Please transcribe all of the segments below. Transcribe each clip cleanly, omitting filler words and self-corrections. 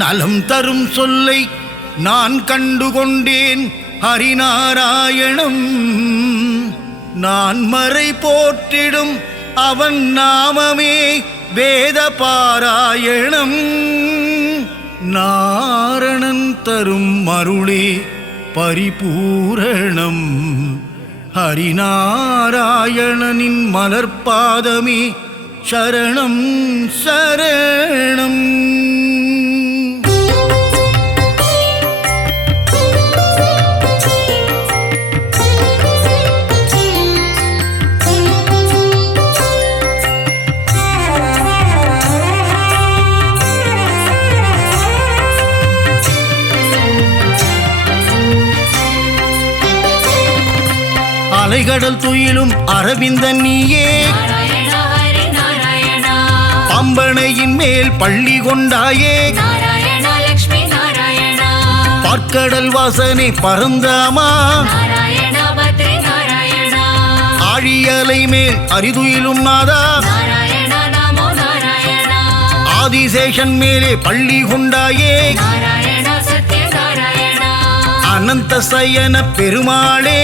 நலம் தரும் சொல்லை நான் கண்டுகொண்டேன் ஹரிநாராயணம். நான் மறை போற்றிடும் அவன் நாமமே வேத பாராயணம். நாரணன் தரும் அருளே பரிபூரணம். ஹரிநாராயணனின் மலர்பாதமே சரணம் சரணம். அலைகடல் துயிலும் அரவிந்தன் நீயே, பம்பனையின் மேல் பள்ளி கொண்டாயே, பார்க்கடல் வாசனை பரந்தாமா, ஆழியலை மேல் அரிதுயிலும் நாதா, ஆதிசேஷன் மேலே பள்ளி கொண்டாயே, அனந்த சயன பெருமாளே,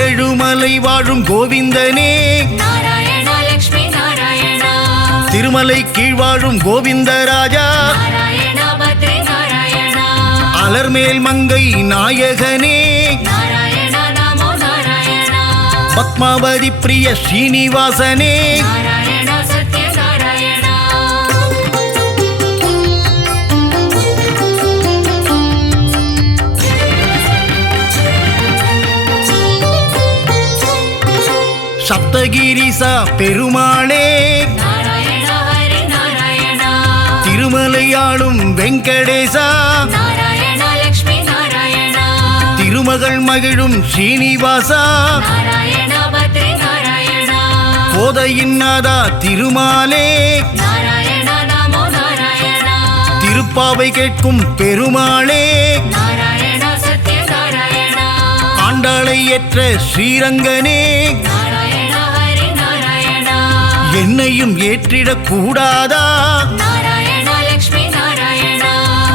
ஏழுமலை வாழும் கோவிந்தனே, திருமலை கீழ்வாழும் கோவிந்தராஜா, அலர்மேல் மங்கை நாயகனே, பத்மாவதி பிரிய ஸ்ரீனிவாசனே, சப்தகிரிசா பெருமாளே, திருமலையாளும் வெங்கடேசா, திருமகள் மகிழும் ஸ்ரீனிவாசா, கோதையின் நாதா திருமாலே, திருப்பாவை கேட்கும் பெருமாளே, ஆண்டாளை ஏற்ற ஸ்ரீரங்கனே, என்னையும் ஏற்றிடக் கூடாதா,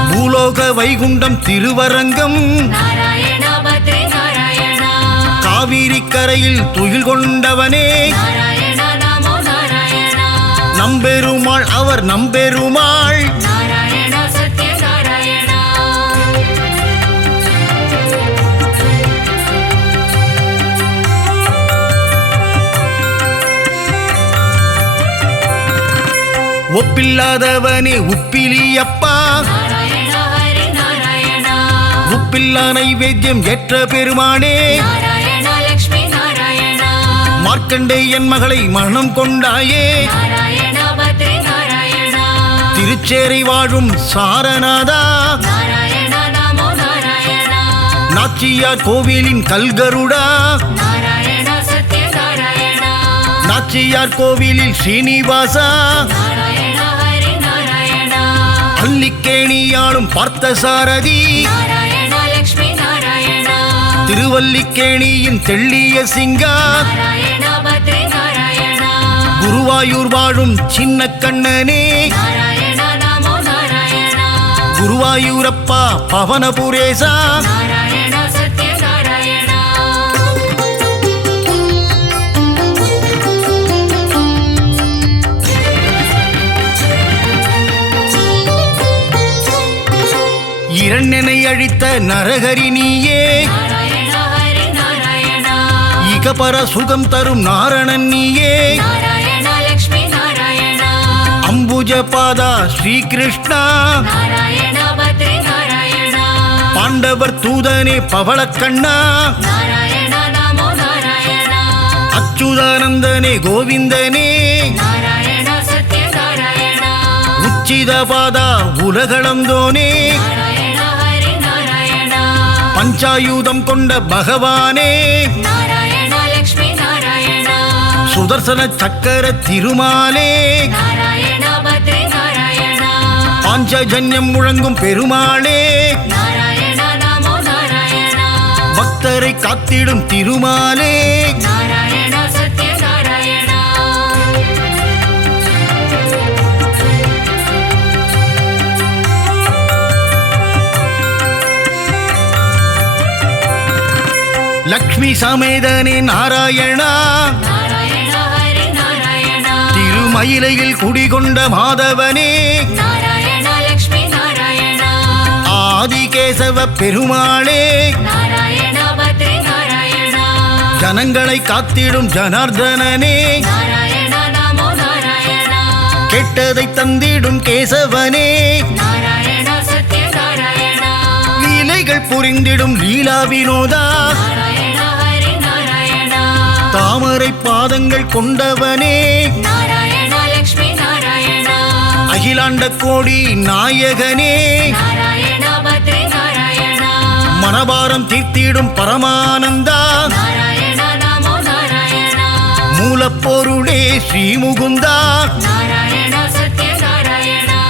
பூலோக வைகுண்டம் திருவரங்கம், காவிரி கரையில் துயில் கொண்டவனே, நம்பெருமாள் அவர் நம்பெருமாள், ஒப்பில்லாதவனே உப்பிலியப்பா, உப்பில்லா நைவேத்தியம் ஏற்ற பெருமானே, மார்க்கண்டேயன் மகளை மனம் கொண்டாயே, திருச்சேரை வாழும் சாரநாதா, நாச்சியார் கோவிலின் கல்கருடா, நாச்சியார் கோவிலில் ஸ்ரீனிவாசா, அல்லிக்கேணியாளும் பார்த்தசாரதி, திருவல்லிக்கேணியின் தெள்ளிய சிங்கா, குருவாயூர் வாழும் சின்ன கண்ணனே, குருவாயூரப்பா பவனபுரேசா, இரண்டனை அழித்த நரகரி நீயே, இகபர சுகம் தரும் நாரணன் நீயே, அம்புஜ பாதா ஸ்ரீகிருஷ்ணா, பாண்டவர் தூதனே பவளக்கண்ணா, அச்சுதானந்தனே கோவிந்தனே, உச்சித பாதா உலகளந்தோனே, பஞ்சாயுதம் கொண்ட பகவானே, சுதர்சன சக்கர திருமாலே, பாஞ்சஜன்யம் முழங்கும் பெருமாளே, பக்தரை காத்திடும் திருமாலே, லக்ஷ்மி சமேதனே நாராயணா நாராயணா ஹரி நாராயணா திருமயிலையில் குடிகொண்ட மாதவனே நாராயணா லக்ஷ்மி நாராயணா ஆதிகேசவ பெருமாளே நாராயணா பத்ரி நாராயணா ஜனங்களை காத்திடும் ஜனார்தனனே நாராயணா நமோ நாராயணா கெட்டதை தந்திடும் கேசவனே நாராயணா சத்ய நாராயணா லீலைகள் புரிந்திடும் லீலா வினோதா நாராயணா ஹரி நாராயணா தாமரை பாதங்கள் கொண்டவனே நாராயணா லக்ஷ்மி நாராயணா அகிலாண்ட கோடி நாயகனே நாராயணா பத்ரி நாராயணா மனபாரம் தீர்த்திடும் பரமானந்தா நாராயணா நமோ நாராயணா மூலப்பொருளே ஸ்ரீமுகுந்தா நாராயணா சத்ய நாராயணா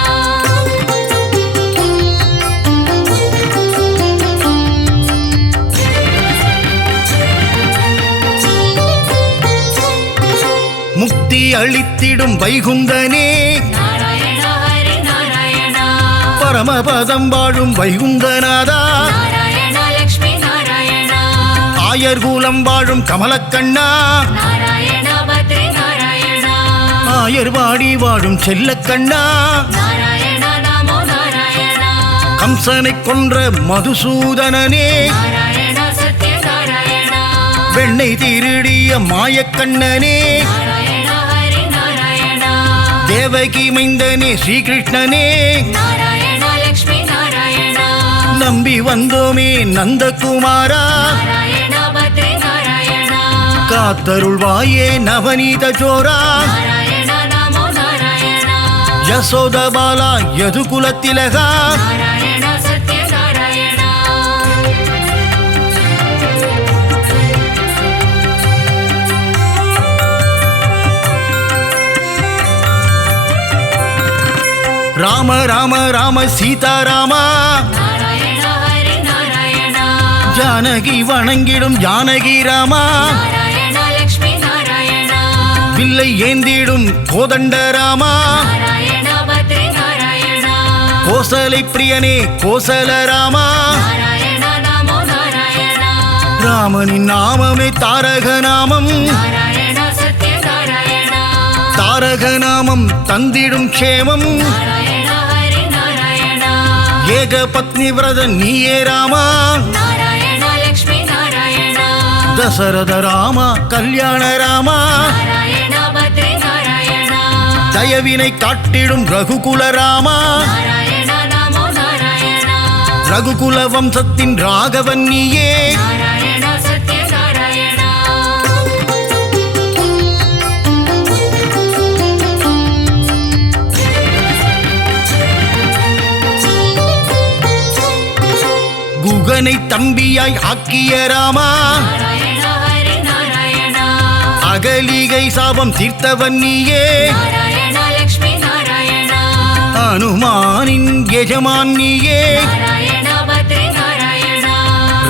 முக்தி அளித்திடும் வைகுந்தனே நாராயணா ஹரி நாராயணா பரமபதம் வாழும் வைகுந்தநாதா நாராயணா லக்ஷ்மி நாராயணா ஆயர்கூலம் வாழும் கமலக்கண்ணா நாராயணா பத்ரி நாராயணா ஆயர்வாடி வாழும் செல்லக்கண்ணா நாராயணா நமோ நாராயணா கம்சனை கொன்ற மதுசூதனனே நாராயணா சத்ய நாராயணா வெண்ணெய் திருடிய மாயக்கண்ணனே நாராயணா ஹரி நாராயணா தேவகி மைந்தனே ஸ்ரீகிருஷ்ணனே நாராயணா லக்ஷ்மி நாராயணா நம்பி வந்தோமே நந்தகுமாரா நாராயணா பத்ரி நாராயணா காத்தருள்வாயே நவநீத ஜோரா நாராயணா நமோ நாராயணா யசோதபாலா யதுகுலத்திலகா நாராயணா சத்ய நாராயணா ராம ராம ராம சீதாராமா நாராயணா ஹரி நாராயணா ஜானகி வணங்கிடும் ஜானகி ராமா நாராயணா லக்ஷ்மி நாராயணா வில்லை ஏந்திடும் கோதண்ட ராமா நாராயணா பத்ரி நாராயணா கோசலை பிரியனே கோசல ராமா நாராயணா நமோ நாராயணா ராமனின் நாமமே தாரக நாமம் நாராயணா சத்ய நாராயணா தாரக நாமம் தந்திடும் க்ஷேமம் நாராயணா ஹரி நாராயணா ஏக பத்னி விரத நீயே ராமா நாராயணா லக்ஷ்மி நாராயணா தசரத ராமா கல்யாண ராமா நாராயணா பத்ரி நாராயணா தயவினை காட்டிடும் ரகுகுல ராமா நாராயணா நமோ நாராயணா ரகுகுல வம்சத்தின் ராகவன் நீயே நாராயணா சத்ய நாராயணா குகனை தம்பியாய் ஆக்கிய ராமா நாராயணா ஹரி நாராயணா அகலிகை சாபம் தீர்த்தவன் நீயே நாராயணா லக்ஷ்மி நாராயணா அனுமானின் எஜமான் நீயே நாராயணா பத்ரி நாராயணா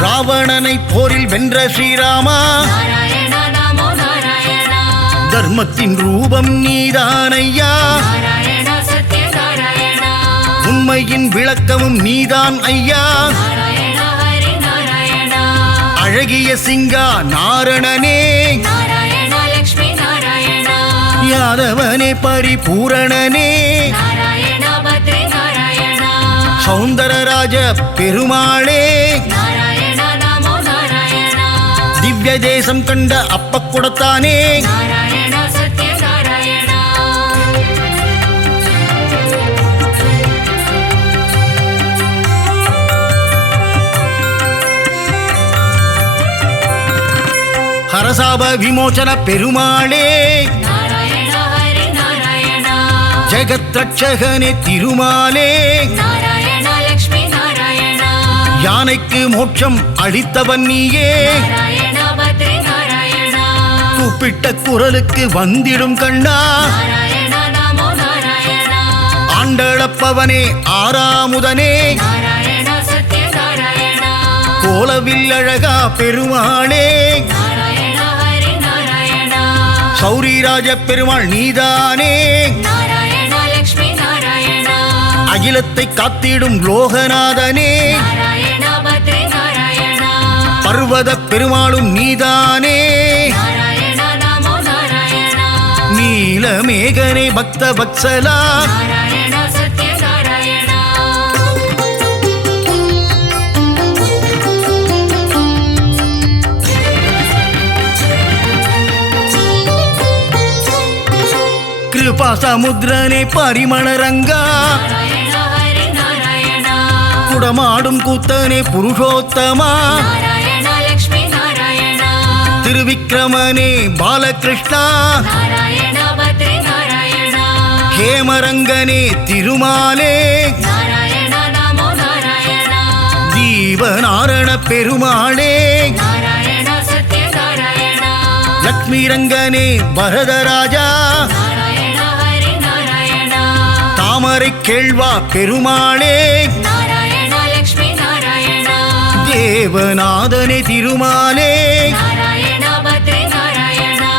ராவணனை போரில் வென்ற ஸ்ரீராமா நாராயணா நமோ நாராயணா தர்மத்தின் ரூபம் நீதானையா நாராயணா சத்ய நாராயணா உண்மையின் விளக்கமும் நீதான் ஐயா நாராயணா ஹரி நாராயணா அழகிய சிங்கா நாரணனே நாராயணா லக்ஷ்மி நாராயணா யாதவனே பரிபூரணனே நாராயணா பத்ரி நாராயணா சௌந்தரராஜ பெருமாளே நாராயணா நமோ நாராயணா திவ்ய தேசம் கண்ட அப்பக்குடத்தானே நாராயணா சத்ய நாராயணா ஹரசாப விமோசன பெருமாளே நாராயணா ஹரி நாராயணா ஜெகத் ரட்சகனே திருமாலே நாராயணா லக்ஷ்மி நாராயணா யானைக்கு மோட்சம் அளித்தவன் நீயே நாராயணா பத்ரி நாராயணா கூப்பிட்ட குரலுக்கு வந்திடும் கண்ணா நாராயணா நமோ நாராயணா ஆண்டளப்பவனே ஆறாமுதனே நாராயணா சத்ய நாராயணா கோலவில் அழகா பெருமாளே நாராயணா ஹரி நாராயணா சௌரிராஜ பெருமாள் நீதானே நாராயணா லக்ஷ்மி நாராயணா அகிலத்தை காத்திடும் லோகநாதனே நாராயணா பத்ரி நாராயணா பர்வத பெருமாளும் நீதானே நாராயணா நமோ நாராயணா நீலமேகனே பக்த வத்சலா நாராயணா சத்ய நாராயணா கிருபா சமுத்திரனே பரிமளரங்கா நாராயணா ஹரி நாராயணா குடமாடும் கூத்தனே புருஷோத்தமா நாராயணா லக்ஷ்மி நாராயணா திருவிக்கிரமனே பாலகிருஷ்ணா நாராயணா பத்ரி நாராயணா ஹேமரங்கனே திருமாலே நாராயணா நமோ நாராயணா தீபநாரண பெருமாளே நாராயணா சத்ய நாராயணா லக்ஷ்மி ரங்கனே வரதராஜா நாராயணா ஹரி நாராயணா தாமரை கேள்வா பெருமாளே நாராயணா லக்ஷ்மி நாராயணா தேவநாதனே திருமாலே நாராயணா பத்ரி நாராயணா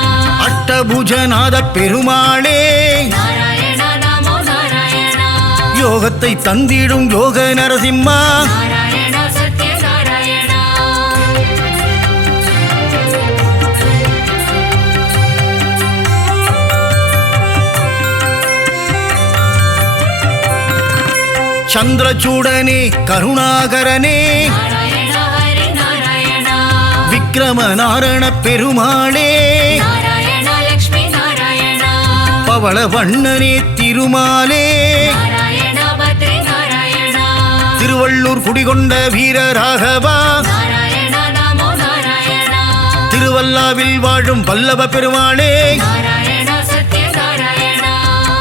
அஷ்டபுஜநாத பெருமாளே நாராயணா நமோ நாராயணா யோகத்தை தந்திடும் யோக நரசிம்மா நாராயணா சத்ய நாராயணா சந்திரசூடனே கருணாகரனே நாராயணா ஹரி நாராயணா விக்ரமநாரண பெருமாளே நாராயணா லக்ஷ்மி நாராயணா பவள வண்ணனே திருமாலே நாராயணா பத்ரி நாராயணா திருவள்ளூர் குடிகொண்ட வீரராகவா நாராயணா நமோ நாராயணா திருவல்லாவில் வாழும் வல்லப பெருமாளே நாராயணா சத்ய நாராயணா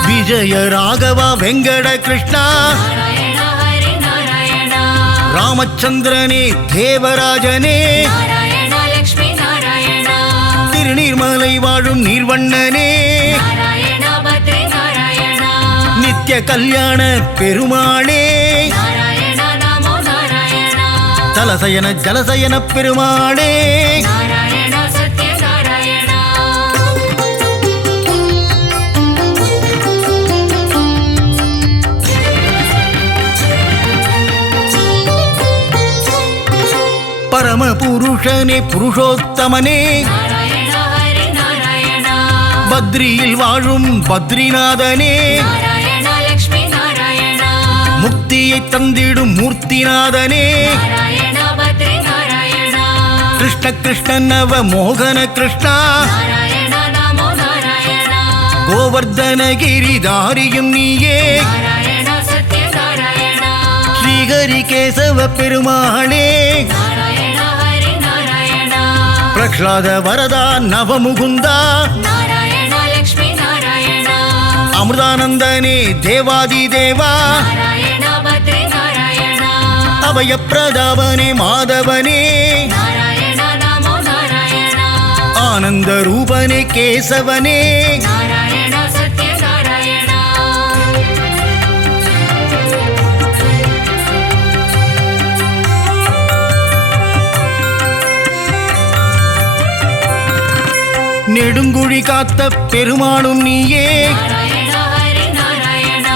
விஜய ராகவா வெங்கட கிருஷ்ணா நாராயணா ஹரி நாராயணா ராமச்சந்திரனே தேவராஜனே நாராயணா லக்ஷ்மி நாராயணா திருநீர்மலை வாழும் நீர்வண்ணனே நாராயணா பத்ரி நாராயணா நித்ய கல்யாண பெருமாளே நாராயணா நமோ நாராயணா தலசயன ஜலசயன பெருமாளே நாராயணா சத்ய நாராயணா பரம புருஷனே புருஷோத்தமனே நாராயணா ஹரி நாராயணா பத்ரியில் வாழும் பத்ரிநாதனே நாராயணா லக்ஷ்மி நாராயணா முக்தியை தந்திடும் மூர்த்திநாதனே நாராயணா பத்ரி நாராயணா கிருஷ்ண கிருஷ்ணன் நவ மோகன கிருஷ்ணா நாராயணா நமோ நாராயணா கோவர்தனகிரிதாரியும் நீயே நாராயணா சத்ய நாராயணா ஸ்ரீஹரி கேசவ பெருமாளே நாராயணா ஹரி நாராயணா பிரஹ்லாத வரதா நவமுகுந்தா நாராயணா லக்ஷ்மி நாராயணா அமிர்தானந்தனே தேவாதி தேவா நாராயணா பத்ரி நாராயணா அபய பிரதாபனே மாதவனே நாராயணா நமோ நாராயணா ஆனந்த ரூபனே கேசவனே நாராயணா சத்ய நாராயணா நெடுங்குழி காத்த பெருமாளும் நீயே நாராயணா ஹரி நாராயணா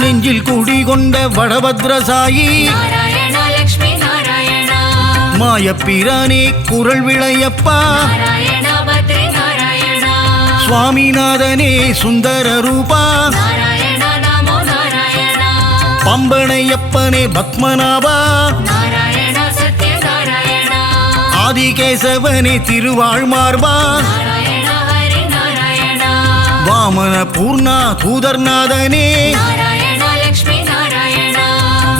நெஞ்சில் குடிகொண்ட வடபத்ரசாயி நாராயணா லக்ஷ்மி நாராயணா மாயப்பிரானே குரல் விளையப்பா நாராயணா பத்ரி நாராயணா சுவாமிநாதனே சுந்தர ரூபா நாராயணா நமோ நாராயணா பம்பனையப்பனே பத்மநாபா நாராயணா சத்ய நாராயணா ஆதிகேசவனே திருவாழ்மார்பா நாராயணா ஹரி நாராயணா வாமன பூர்ணா தூதர்நாதனே நாராயணா லக்ஷ்மி நாராயணா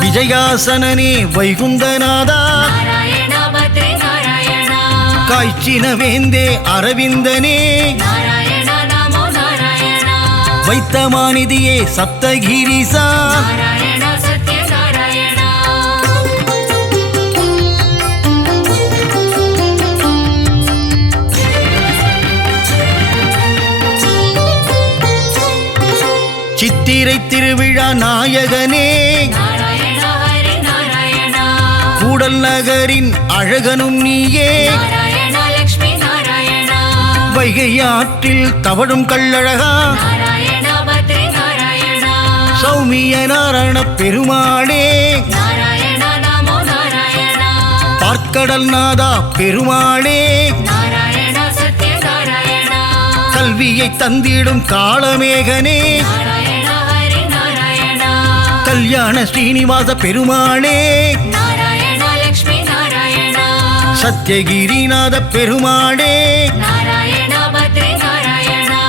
விஜயாசனனே வைகுந்தநாதா நாராயணா பத்ரி நாராயணா காய்ச்சின வேந்தே அரவிந்தனே நாராயணா நமோ நாராயணா வைத்தமாநிதியே சப்தகிரிசா நாராயணா சத்ய நாராயணா சித்திரை திருவிழா நாயகனே நாராயணா ஹரி நாராயணா கூடல் நகரின் அழகனும் நீயே நாராயணா லக்ஷ்மி நாராயணா வைகை ஆற்றில் தவழும் கள்ளழகா நாராயணா பத்ரி நாராயணா சௌமிய நாராயண பெருமாளே நாராயணா நமோ நாராயணா பார்த்த பார்க்கடல் நாதா பெருமாளே நாராயணா சத்யநாராயணா கல்வியை தந்திடும் காளமேகனே நாராயணா ஹரி நாராயணா கல்யாண ஸ்ரீனிவாச பெருமாளே நாராயணா லக்ஷ்மி நாராயணா சத்யகிரிநாத பெருமாளே நாராயணா பத்ரி நாராயணா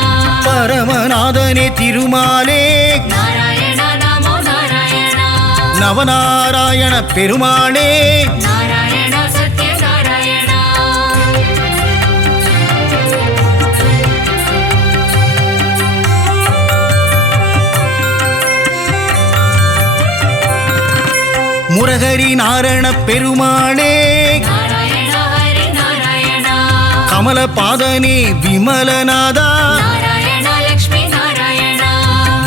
பரமநாதனே திருமாலே நாராயணா நமோ நாராயணா நவநாராயண பெருமாளே நாராயணா சத்யநாராயணா முரகரி நாரண பெருமாளே நாராயணா ஹரி நாராயணா கமலபாதனே விமலநாதா நாராயணா லக்ஷ்மி நாராயணா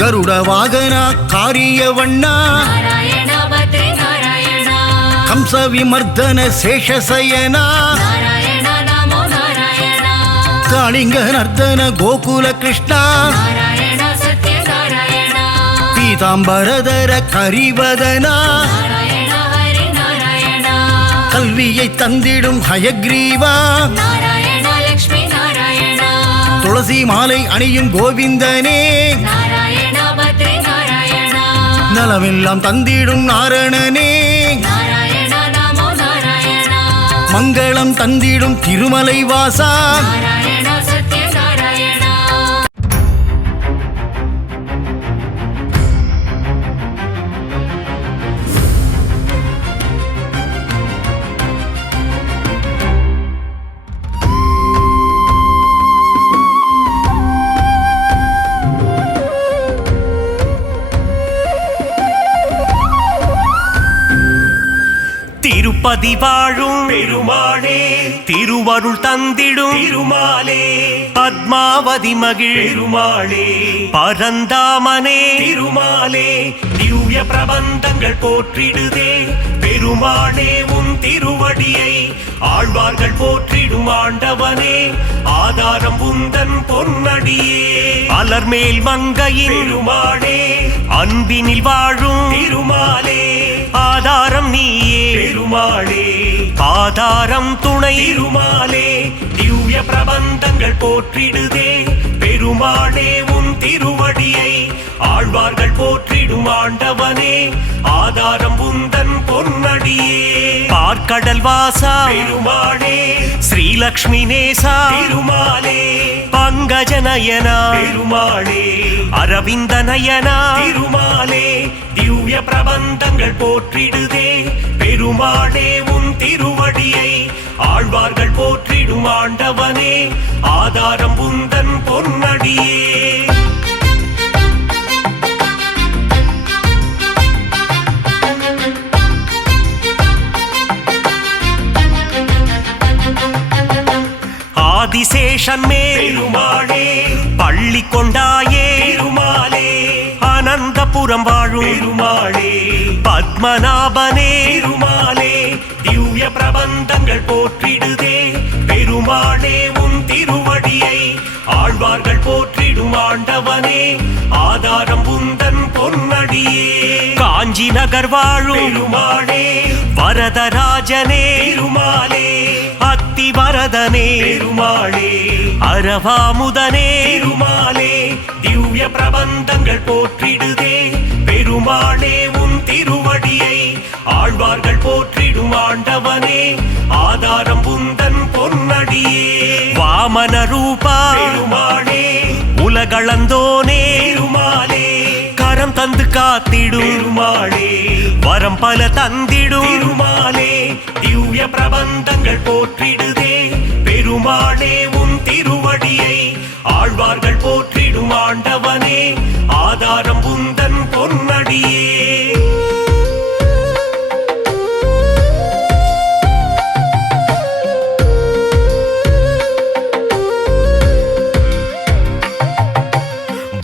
கருட வாகனா காரியவண்ணா நாராயணா பத்ரி நாராயணா கம்ச விமர்தன சேஷசயனா நாராயணா நமோ நாராயணா காளிங்க நர்தன கோகுல கிருஷ்ணா நாராயணா சத்யநாராயணா பீதாம்பரதர கரிவதனா நாராயணா ஹரி நாராயணா கல்வியை தந்திடும் ஹயக்ரீவா நாராயணா லக்ஷ்மி நாராயணா துளசி மாலை அணியும் கோவிந்தனே நாராயணா பத்ரி நாராயணா நலமெல்லாம் தந்திடும் நாரணனே நாராயணா நமோ நாராயணா மங்களம் தந்திடும் திருமலை வாசா நாராயணா சத்யநாராயணா திருப்பதி வாழும் பெருமாளே திருவருள் தந்திடும் திருமாலே பத்மாவதி மகிழ் பெருமாளே பரந்தாமனே திருமாலே திவ்ய பிரபந்தங்கள் போற்றிடுதே பெருமாளே உன் திருவடியை ஆழ்வார்கள் போற்றிடும் ஆண்டவனே ஆதாரம் உந்தன் பொன்னடியே அலர்மேல் மங்கையின் பெருமாளே அன்பினில் வாழும் திருமாலே ஆதாரம் நீயே பெருமாளே ஆதாரம் துணை திருமாலே திவ்ய பிரபந்தங்கள் போற்றிடுதே பெருமாளே உன் திருவடியை ஆழ்வார்கள் போற்றிடும் ஆண்டவனே ஆதாரம் உந்தன் பொன்னடியே பார்க்கடல் வாசா பெருமாளே ஸ்ரீலக்ஷ்மி நேசா திருமாலே பங்கஜநயனா பெருமாளே அரவிந்த நயனா திருமாலே திவ்ய பிரபந்தங்கள் போற்றிடுதே பெருமாளே உன் திருவடியை ஆழ்வார்கள் போற்றிடும் ஆண்டவனே ஆதாரம் உந்தன் பொன்னடியே ஆதிசேஷன் மேல் பெருமாளே பள்ளி கொண்டாயே பெருமாளே அனந்தபுரம் வாழும் பெருமாளே பத்மநாபனே பெருமாளே திவ்ய பிரபந்தங்கள் போற்றிடுதே பெருமாளே உன் திருவடியை ஆழ்வார்கள் போற்றிடும் ஆண்டவனே ஆதாரம் உந்தன் பொன்னடியே காஞ்சி நகர் வாழும் பெருமாளே வரதராஜனே பெருமாளே அத்திவரதனே பெருமாளே அரவாமுதனே பெருமாளே திவ்ய பிரபந்தங்கள் போற்றிடுதே பெருமாளே உன் திருவடியை ஆழ்வார்கள் போற்றிடும் ஆண்டவனே ஆதாரம் உந்தன் பொன்னடியே வாமன ரூபா பெருமாளே உலகளந்தோனே பெருமாளே கரம் தந்து காத்திடும் பெருமாளே வரம் பல தந்திடும் திருமாலே திவ்ய பிரபந்தங்கள் போற்றிடுதே பெருமாளே உன் திருவடியை ஆழ்வார்கள் போற்றிடும் ஆண்டவனே ஆதாரம் உந்தன் பொன்னடியே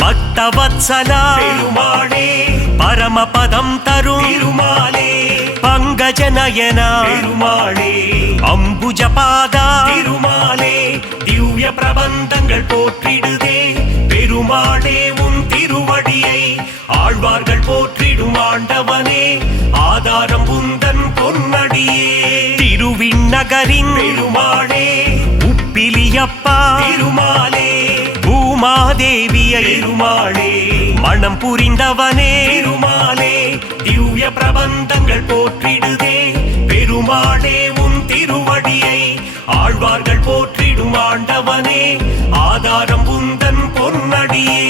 பக்தவத்சலா பெருமாளே பரமபதம் தரும் திருமாலே பங்கஜநயனா பெருமாளே அம்புஜபாதா திருமாலே திவ்ய பிரபந்தங்கள் போற்றிடுதே பெருமாளே உன் திருவடியை ஆழ்வார்கள் போற்றிடும் ஆண்டவனே ஆதாரம் உந்தன் பொன்னடியே திருவிண்ண நகரின் பெருமாளே உப்பிலியப்பா திருமாலே பூமாதேவியை பெருமாளே மனம் புரிந்தவனே பெருமாளே திவ்ய பிரபந்தங்கள் போற்றிடுதே பெருமாளே உன் திருவடியை ஆழ்வார்கள் போற்றிடும் ஆண்டவனே ஆதாரம் உந்தன் பொன்னடியே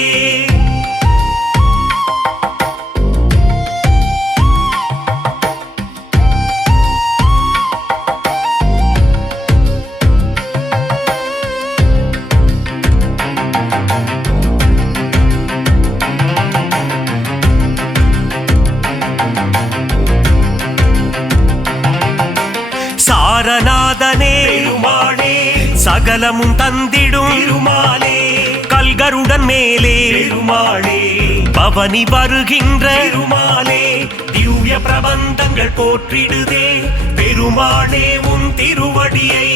சாரநாதனே பெருமாளே சகலமும் தந்திடும் பெருமாளே கல்கருடன் மேலே பெருமாளே பவனி வருகின்ற பெருமாளே திவ்ய பிரபந்தங்கள் போற்றிடுதே பெருமாளே உன் திருவடியை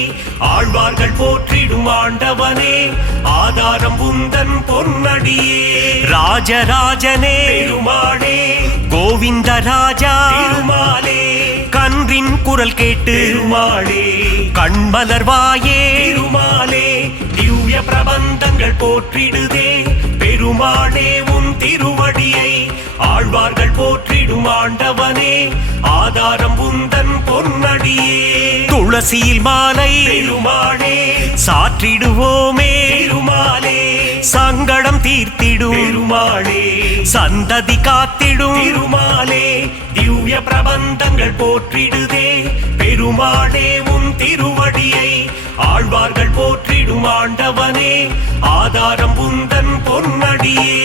ஆழ்வார்கள் போற்றிடும் ஆண்டவனே ஆதாரம் உந்தன் பொன்னடியே ராஜராஜனே பெருமாளே கோவிந்த ராஜா பெருமாளே கன்றின் குரல் கேட்டு பெருமாளே கண்மலர்வாயே பெருமாளே திவ்ய பிரபந்தங்கள் போற்றிடுதே பெருமாளே உன் திருவடியை ஆழ்வார்கள் போற்றிடும் ஆண்டவனே ஆதாரம் உந்தன் பொன்னடியே துளசியில் மாலை பெருமாளே சாற்றிடுவோமே பெருமாளே சங்கடம் தீர்த்திடும் பெருமாளே சந்ததி காத்திடும் பெருமாளே திவ்ய பிரபந்தங்கள் போற்றிடுதே பெருமாளே உன் திருவடியை ஆழ்வார்கள் போற்றிடும் ஆண்டவனே ஆதாரம் உந்தன் பொன்னடியே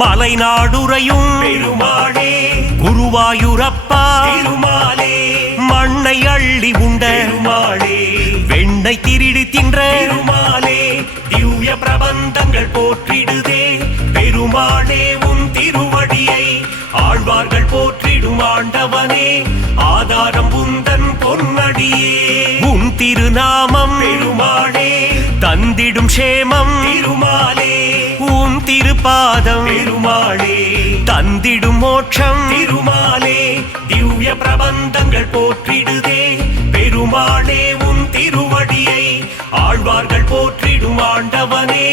மலைநாடுரையும் பெருமாளே குருவாயூரப்பா பெருமாளே மண்ணை அள்ளி உண்ட பெருமாளே வெண்ணை திருடி தின்ற பெருமாளே திவ்ய பிரபந்தங்கள் போற்றிடுதே பெருமாளே உன் திருவடியை ஆழ்வார்கள் போற்றிடும் ஆண்டவனே ஆதாரம் உந்தன் பொன்னடியே உன் திருநாமம் பெருமாளே தந்திடும் சேமம் திருமாலே உன் திருப்பாதம் பெருமாளே தந்திடும் மோட்சம் திருமாலே திவ்ய பிரபந்தங்கள் போற்றிடுதே பெருமாளே உன் திருவடியை ஆழ்வார்கள் போற்றிடும் ஆண்டவனே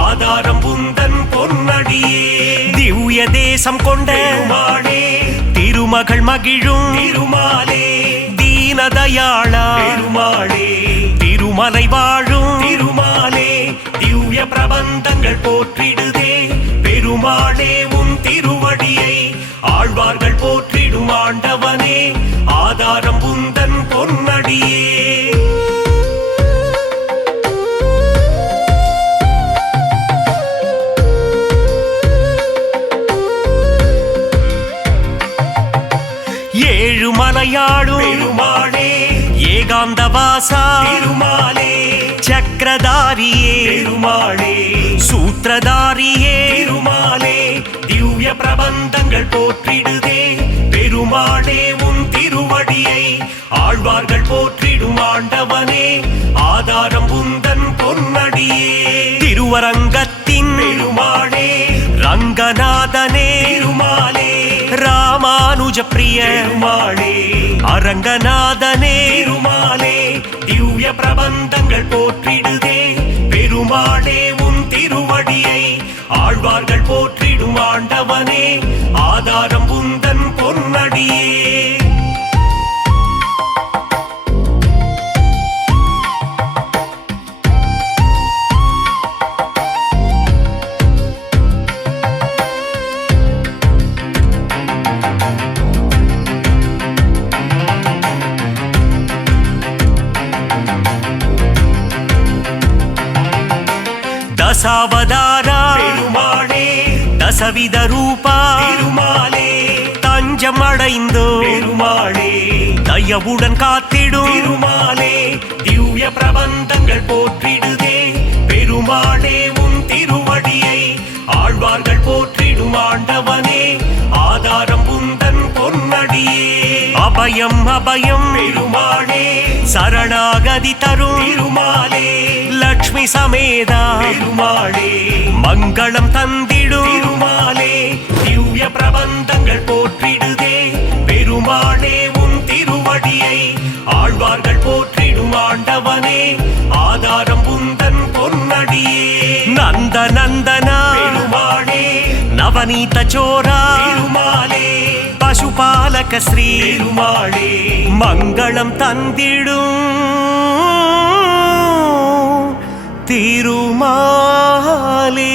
ஆதாரம் உந்தன் பொன்னடியே திவ்ய தேசம் கொண்ட பெருமாளே திருமகள் மகிழும் திருமாலே தீனதயாளா பெருமாளே திருமலை வாழும் திருமாலே திவ்ய பிரபந்தங்கள் போற்றிடுதே பெருமாளே உன் திருவடியை ஆழ்வார்கள் போற்றிடும் ஆண்டவனே ஆதாரம் உந்தன் பொன்னடியே ஏழுமலையாடும் பெருமாளே ஏகாந்தவாசா பெருமாளே சக்கரதாரியே பெருமாளே சூத்திரதாரியே பெருமாளே திவ்ய பிரபந்தங்கள் போற்றிடுதே பெருமாளே உன் திருவடியை ஆழ்வார்கள் போற்றிடும் ஆண்டவனே ஆதாரம் உந்தன் பொன்னடியே திருவரங்கத்தின் பெருமாளே ரங்கநாதனே பெருமாளே ராமானுஜ பிரிய பெருமாளே அரங்கநாதனே பெருமாளே திவ்ய பிரபந்தங்கள் போற்றிடுதே பெருமாளே உன் திருவடியை ஆழ்வார்கள் போற்றிடும் ஆண்டவனே ஆதாரம் உந்தன் பொன்னடியே தசாவதாரா பெருமாளே தசவித ரூபா பெருமாளே தஞ்சம் அடைந்தோ பெருமாளே தயவுடன் காத்திடும் பெருமாளே திவ்ய பிரபந்தங்கள் போற்றிடுதே பெருமாளே உன் திருவடியை ஆழ்வார்கள் போற்றிடும் ஆண்டவனே ஆதாரம் உந்தன் பொன்னடியே அபயம் அபயம் பெருமாளே சரணாகதி தரும் திருமாலே லக்ஷ்மி சமேதா பெருமாளே மங்களம் தந்திடும் திருமாலே திவ்ய பிரபந்தங்கள் போற்றிடுதே பெருமாளே உன் திருவடியை ஆழ்வார்கள் போற்றிடும் ஆண்டவனே ஆதாரம் உந்தன் பொன்னடியே நந்த நந்தனா பெருமாளே நவநீத சோரா திருமாலே பசுபாலக ஸ்ரீ திருமாலே மங்களம் தந்திடும் திருமாலே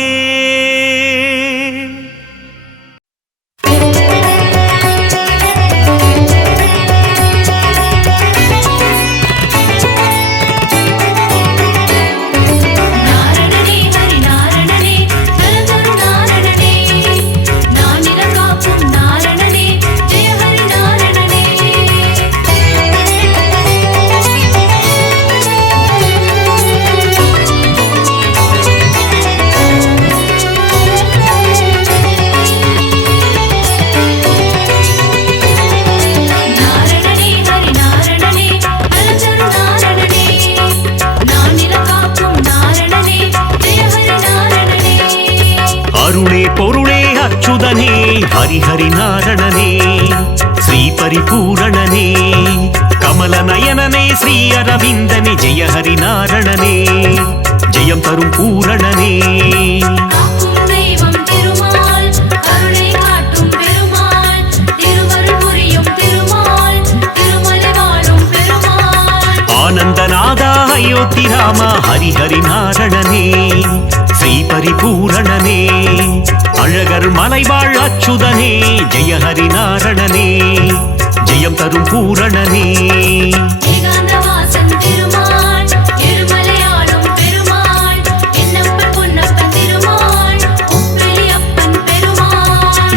ஹரிஹரி நாரணனே ஸ்ரீ பரிபூரணனே கமல நயனனே ஸ்ரீ அரவிந்தனே ஜெய ஹரி நாரணனே ஜெயம் தரும் பூரணனே ஆனந்தநாதா அயோத்தி ராமா ஹரிஹரி நாரணனே ஸ்ரீ பரிபூரணனே அழகர் மலைவாழ் அச்சுதனே ஜெய ஹரி நாரணனே ஜெயம் தரும் பூரணனே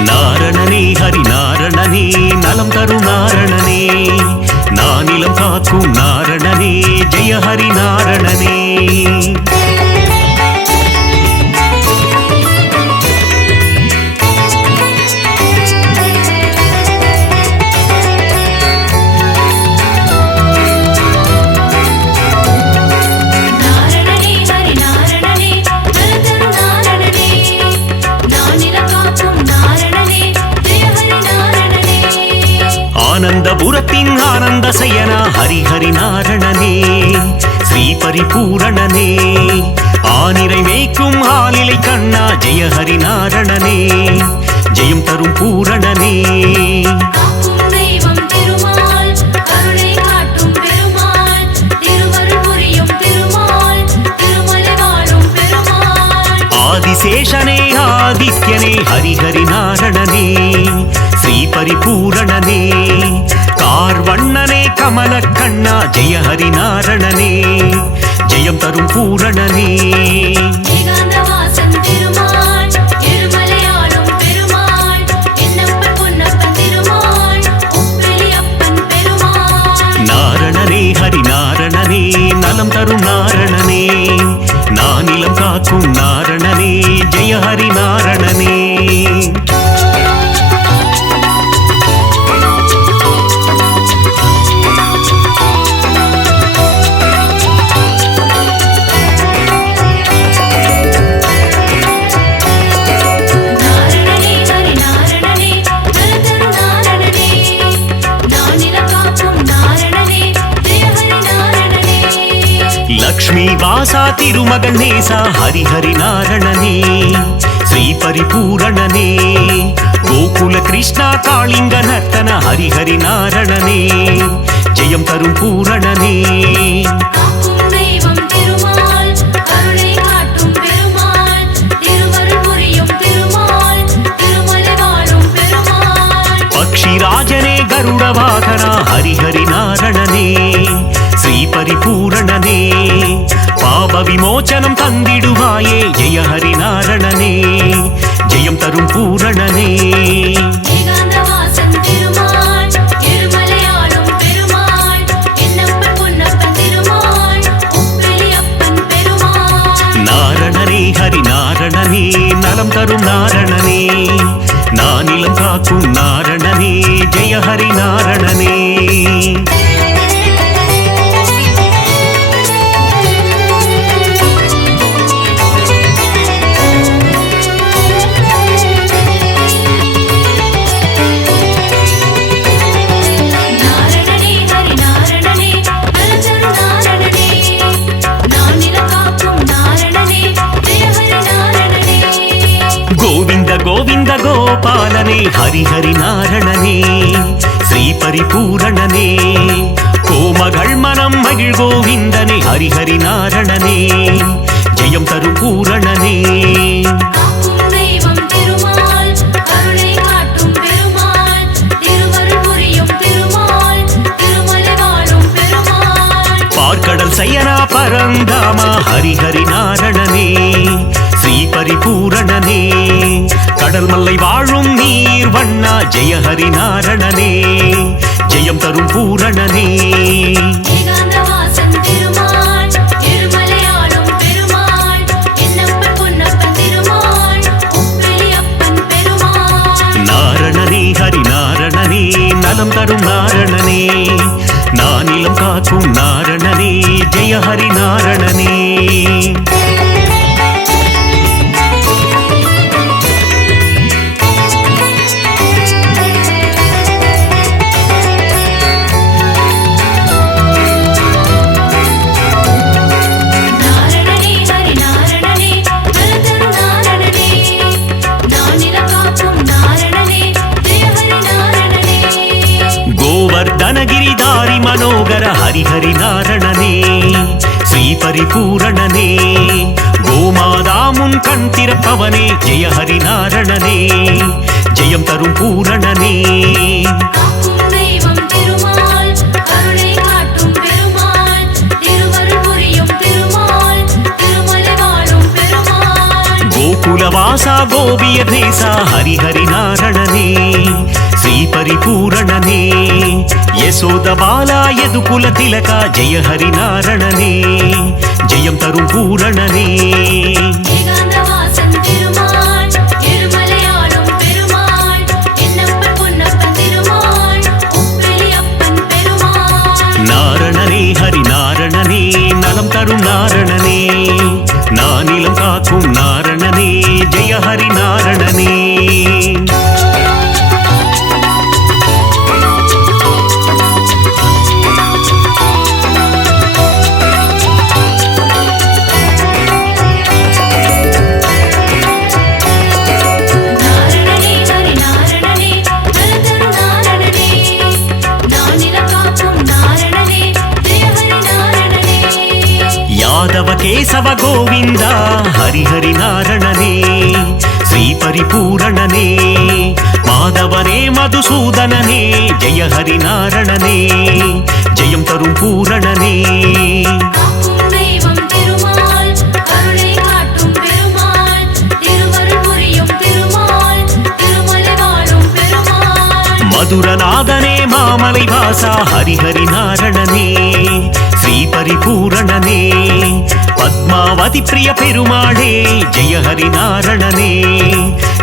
நாரணனே ஹரி நாரணனே நலம் தரும் நாரணனே நானிலம் காக்கும் நாரணனே ஜெய ஹரி நாரணனே ஆனந்தபுரத்தின் ஆனந்த சயனா ஹரிஹரி நாரணனே ஸ்ரீ பரிபூரணனே ஆனிரை மேய்க்கும் ஆலிலை கண்ணா ஜெய ஹரி நாரணனே ஜெயம் தரும் பூரணனே ஆதிசேஷனே ஆதித்யனே ஹரிஹரி நாரணனே ஸ்ரீ பரிபூரணனே கார்வண்ணனே கமல கண்ணா ஜெய ஹரி நாரணனே ஜெயம் தரும் பூரணனே நாரணனே ஹரி நாரணனே நலம் தரும் நாரணனே நானிலம் காக்கும் நாரணனே ஜெய ஹரி நாரணனே லக்ஷ்மி வாசா திருமகள் நேசா ஹரிஹரி நாரணனே ஸ்ரீ பரிபூரணனே கோகுல கிருஷ்ணா காளிங்க நர்த்தன ஹரிஹரி நாரணனே ஜெயம் தரும் பூரணனே பக்ஷிராஜனே கருட வாகனா ஹரிஹரி நாரணனே ஸ்ரீ பரிபூரணனே பாப விமோச்சனம் தந்திடுவாயே ஜெய ஹரி நாரணனே ஜெயம் தரும் பூரணனே பாலனே ஹரிஹரி நாரணனே ஸ்ரீ பரிபூரணனே கோமகள் மனம் மகிழ் கோவிந்தனே ஹரிஹரி நாரணனே ஜெயம் தரும் பூரணனே காக்கும் தெய்வம் திருமால் கருணை காட்டும் பெருமாள் திருவருள் புரியும் திருமால் திருமலை வாழும் பெருமாள் பார்க்கடல் சயனா பரந்தாமா ஹரிஹரி நாரணனே ஸ்ரீ பரிபூரணனே கடல் மல்லை வாழும் நீர் வண்ணா ஜெய ஹரி நாரணனே ஜெயம் தரும் பூரணனே ஏகாந்தவாசன் திருமால் திருமலையாளும் பெருமாள் என்னப்பன் பொன்னப்பன் திருமாள் உப்பிலியப்பன் பெருமாள் நாரணனே ஹரி நாரணனே நலம் தரும் நாரணனே நானிலம் காக்கும் நாரணனே ஜெய ஹரி நாரணனே நாரணனே ஹரி நாரணனே நலதரு நாரணனே நானிலம் காக்கும் நாரணனே ஜெய ஹரி நாரணனே கோவர்தனகிரிதாரி மனோகர ஹரிஹரி நாரணனே ஸ்ரீ பரிபூரணனே கோமாதா முன் கண் திறப்பவனே ஜெய ஹரி நாரணனே ஜெயம் தரும் பூரணனே காக்கும் தெய்வம் திருமால் கருணை காட்டும் பெருமாள் திருவருள் புரியும் திருமால் திருமலை வாழும் பெருமாள் கோகுலவாசா கோபிய தேசா ஹரிஹரி நாரணனே ஸ்ரீ பரிபூரணனே யசோத பாலா யதுகுல திலகா ஜெய ஹரி நாரணனே ஜெயம் தரும் பூரணனே ஏகாந்தவாசன் திருமால் திருமலையாளும் பெருமாள் என்னப்பன் பொன்னப்பன் திருமாள் உப்பிலியப்பன் பெருமாள் நாரணனே ஹரி நாரணனே நலம் தரும் நாரணனே நானிலம் காக்கும் நாரணனே ஜெய ஹரி நாரணனே நாரணனே ஹரி நாரணனே நலதரு நாரணனே நானிலம் காக்கும் நாரணனே ஜெய ஹரி நாரணனே யாதவ கேசவ கோவிந்தா ஹரிஹரி நாரணனே ஸ்ரீ பரிபூரணனே மாதவனே மதுசூதனனே ஜெய ஹரி நாரணனே ஜெயம் தரும் பூரணனே காக்கும் தெய்வம் திருமால் கருணை காட்டும் பெருமாள் திருவருள் புரியும் திருமால் திருமலை வாழும் பெருமாள் மதுரநாதனே மாமலை வாசா ஹரிஹரி நாரணனே ஸ்ரீ பரிபூரணனே பத்மாவதி பிரிய பெருமாளே ஜெய ஹரி நாரணனே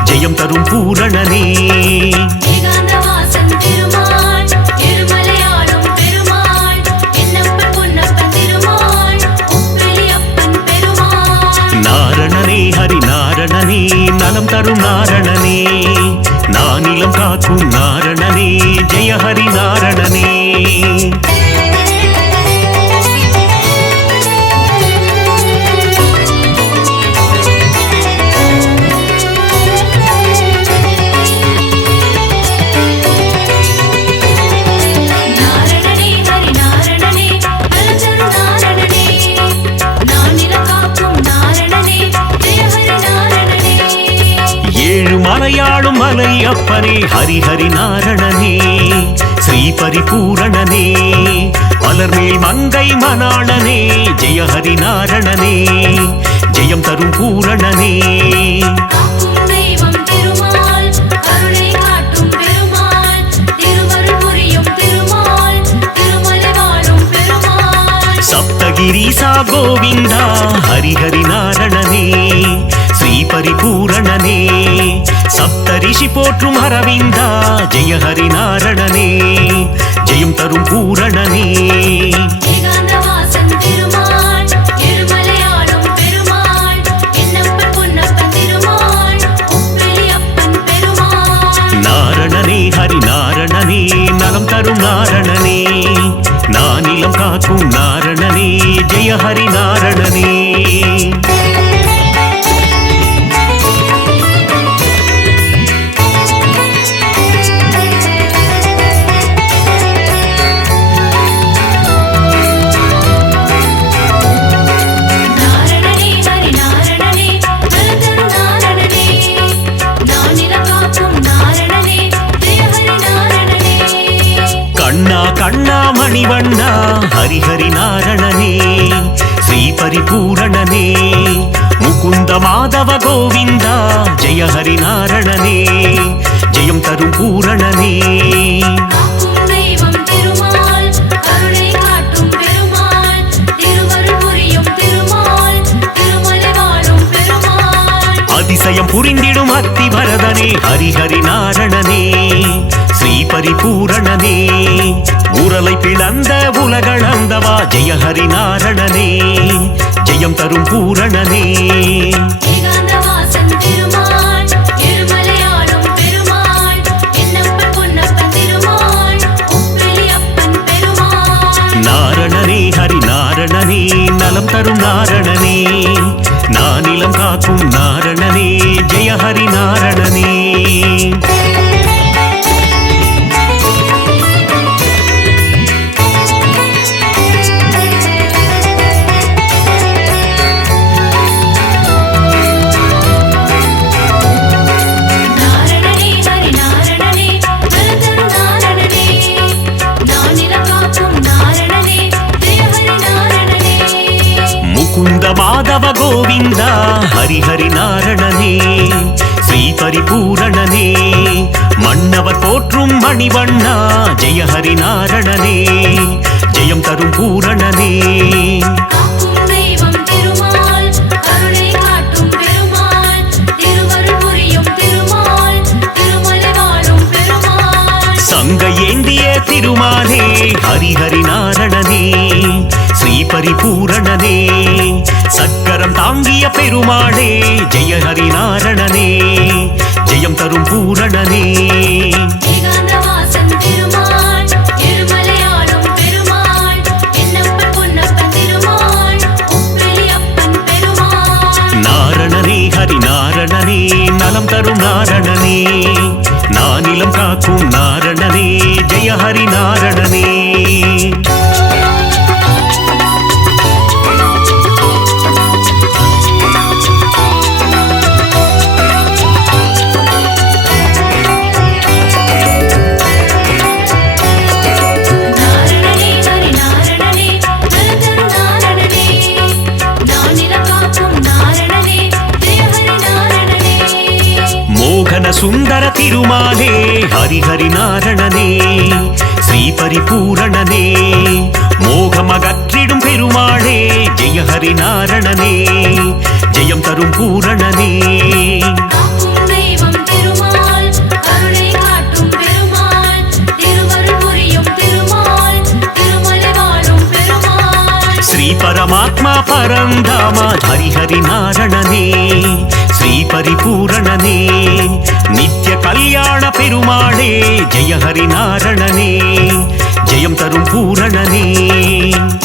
ஜெயம் தரும் பூரணனே ஏகாந்தவாசன் திருமால் திருமலையாளும் பெருமாள் என்னப்பன் பொன்னப்பன் திருமாள் உப்பிலியப்பன் பெருமாள் நாரணனே ஹரி நாரணனே நலம் தரும் நாரணனே நானிலம் காக்கும் நாரணனே ஜெய ஹரி நாரணனே நாரணனே ஹரி நாரணனே நலதரு நாரணனே நானிலம் காக்கும் நாரணனே ஜெய ஹரி நாரணனே ஏழு மலையாளும் மலை அப்பனே ஹரிஹரி நாரணனே ஸ்ரீ பரிபூரணனே மலர்மேல் மங்கை மணாளனே ஜெய ஹரி நாரணனே ஜெயம் தரும் பூரணனே காக்கும் தெய்வம் திருமால் கருணை காட்டும் பெருமாள் திருவருள் புரியும் திருமால் திருமலை வாழும் பெருமாள் சப்தகிரீசா கோவிந்தா ஹரிஹரி நாரணனே ஸ்ரீ பரிபூரணனே சப்தரிஷி போற்றும் அரவிந்தா ஜெய ஹரி நாரணனே ஜெயம் தரும் பூரணனே ஏகாந்தவாசன் திருமால் திருமலையாளும் பெருமாள் என்னப்பன் பொன்னப்பன் திருமாள் உப்பிலியப்பன் பெருமாள் நாரணனே ஹரி நாரணனே நலம் தரும் நாரணனே நானிலம் காக்கும் நாரணனே ஜெய ஹரி நாரணனே மணிவண்ணா ஹரிஹரி நாரணனே ஸ்ரீ பரிபூரணனே முகுந்த மாதவ கோவிந்தா ஜெய ஹரி நாரணனே ஜெயம் தரும் பூரணனே காக்கும் தெய்வம் திருமால் கருணை காட்டும் பெருமாள் திருவருள் புரியும் திருமால் திருமலை வாழும் பெருமாள் அதிசயம் புரிந்திடும் அத்திவரதனே ஹரிஹரி நாரணனே ஸ்ரீ பரிபூரணனே உரலை பிளந்த உலகளந்தவா ஜெய ஹரி நாரணனே ஜெயம் தரும் பூரணனே ஏகாந்த வாசன் திருமால் இருமலையாளும் பெருமாள் என்னப்பன் பொன்னப்பன் திருமாள் உப்பிலி அப்பன் பெருமாள் நாரணனே ஹரி நாரணனே நலம் தரும் நாரணனே நானிலம் காக்கும் நாரணனே ஜெய ஹரி நாரணனே நாரணனே ஹரி நாரணனே நலதரு நாரணனே நானிலம் காக்கும் நாரணனே ஜெய ஹரி நாரணனே முகுந்த மாதவ கோவிந்தா ஹரிஹரி நாரணனே ஸ்ரீ பரிபூரணனே மன்னவர் போற்றும் மணிவண்ணா ஜெய ஹரி நாரணனே ஜெயம் தரும் பூரணனே காக்கும் தெய்வம் திருமால் கருணை காட்டும் பெருமாள் திருவருள் புரியும் திருமால் திருமலை வாழும் பெருமாள் சங்க ஏந்திய திருமாலே ஹரிஹரி நாரணனே ஸ்ரீ பரிபூரணனே சக்கரம் தாங்கிய பெருமாளே ஜெய ஹரி நாரணனே ஜெயம் தரும் பூரணனே ஏகாந்த வாசன் திருமால் இருமலையாளும் பெருமாள் என்னப்பன் பொன்னப்பன் திருமாள் உப்பிலி அப்பன் பெருமாள் நாரணனே ஹரி நாரணனே நலம் தரும் நாரணனே நானிலம் காக்கும் நாரணனே ஜெய ஹரி நாரணனே நாரணனே ஹரி நாரணனே நலதரு நாரணனே நானிலம் காக்கும் நாரணனே ஜெய ஹரி நாரணனே மோகன சுந்தர திருமாலே ஹரிஹரி நாரணனே ஸ்ரீ பரிபூரணனே மோகமகற்றிடும் பெருமாளே ஜெய ஹரி நாரணனே ஜெயம் தரும் பூரணனே காக்கும் தெய்வம் திருமால் கருணை காட்டும் பெருமாள் திருவருள் புரியும் திருமால் திருமலை வாழும் பெருமாள் ஸ்ரீ பரமாத்மா பரந்தாமா ஹரிஹரி நாரணனே ஸ்ரீ பரிபூரணனே நித்ய கல்யாண பெருமாளே ஜெய ஹரி நாரணனே ஜெயம் தரும் பூரணனே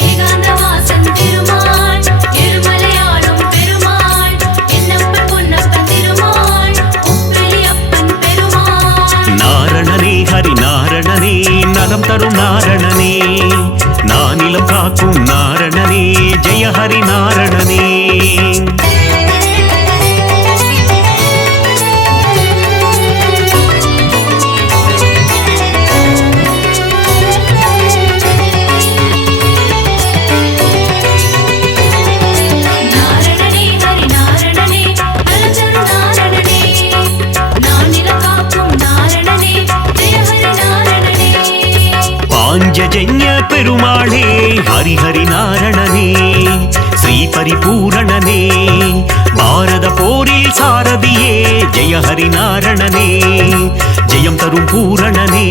ஏகாந்த வாசன் திருமால் இருமலையாளும் பெருமாள் என்னப்பன் பொன்னப்பன் திருமாள் உப்பிலி அப்பன் பெருமாள் நாரணனே ஹரி நாரணனே நலம் தரும் நாரணனே நானிலம் காக்கும் நாரணனே ஜெய ஹரி நாரணனே நாரணனே ஹரி நாரணனே நலதரு நாரணனே நானிலம் காக்கும் நாரணனே ஜெய ஹரி நாரணனே பாஞ்சஜன்ய பெருமாளே ஹரிஹரி நாரணனே ஸ்ரீ பரிபூரணனே பாரத போரில் சாரதியே ஜெய ஹரி நாரணனே ஜெயம் தரும் பூரணனே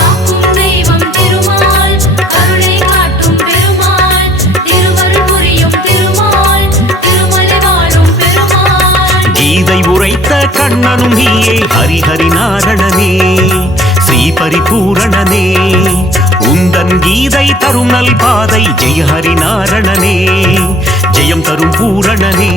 காக்கும் தெய்வம் திருமால் கருணை காட்டும் பெருமாள் திருவருள் புரியும் திருமால் திருமலை வாழும் பெருமாள் கீதை உரைத்த கண்ணனும் நீயே ஹரிஹரி நாரணனே ஸ்ரீ பரிபூரணனே உந்தன் கீதை தரும் நல் பாதை ஜெய ஹரி நாரணனே ஜெயம் தரும் பூரணனே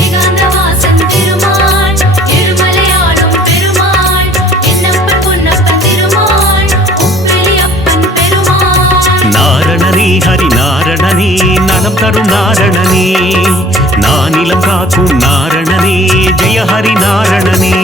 ஏகாந்த வாசன் திருமால் இருமலையாளும் பெருமாள் என்னப்பன் பொன்னப்பன் திருமாள் உப்பிலி அப்பன் பெருமாள் நாரணனே ஹரி நாரணனே நலம் தரும் நாரணனே நானிலம் காக்கும் நாரணனே ஜெய ஹரி நாரணனே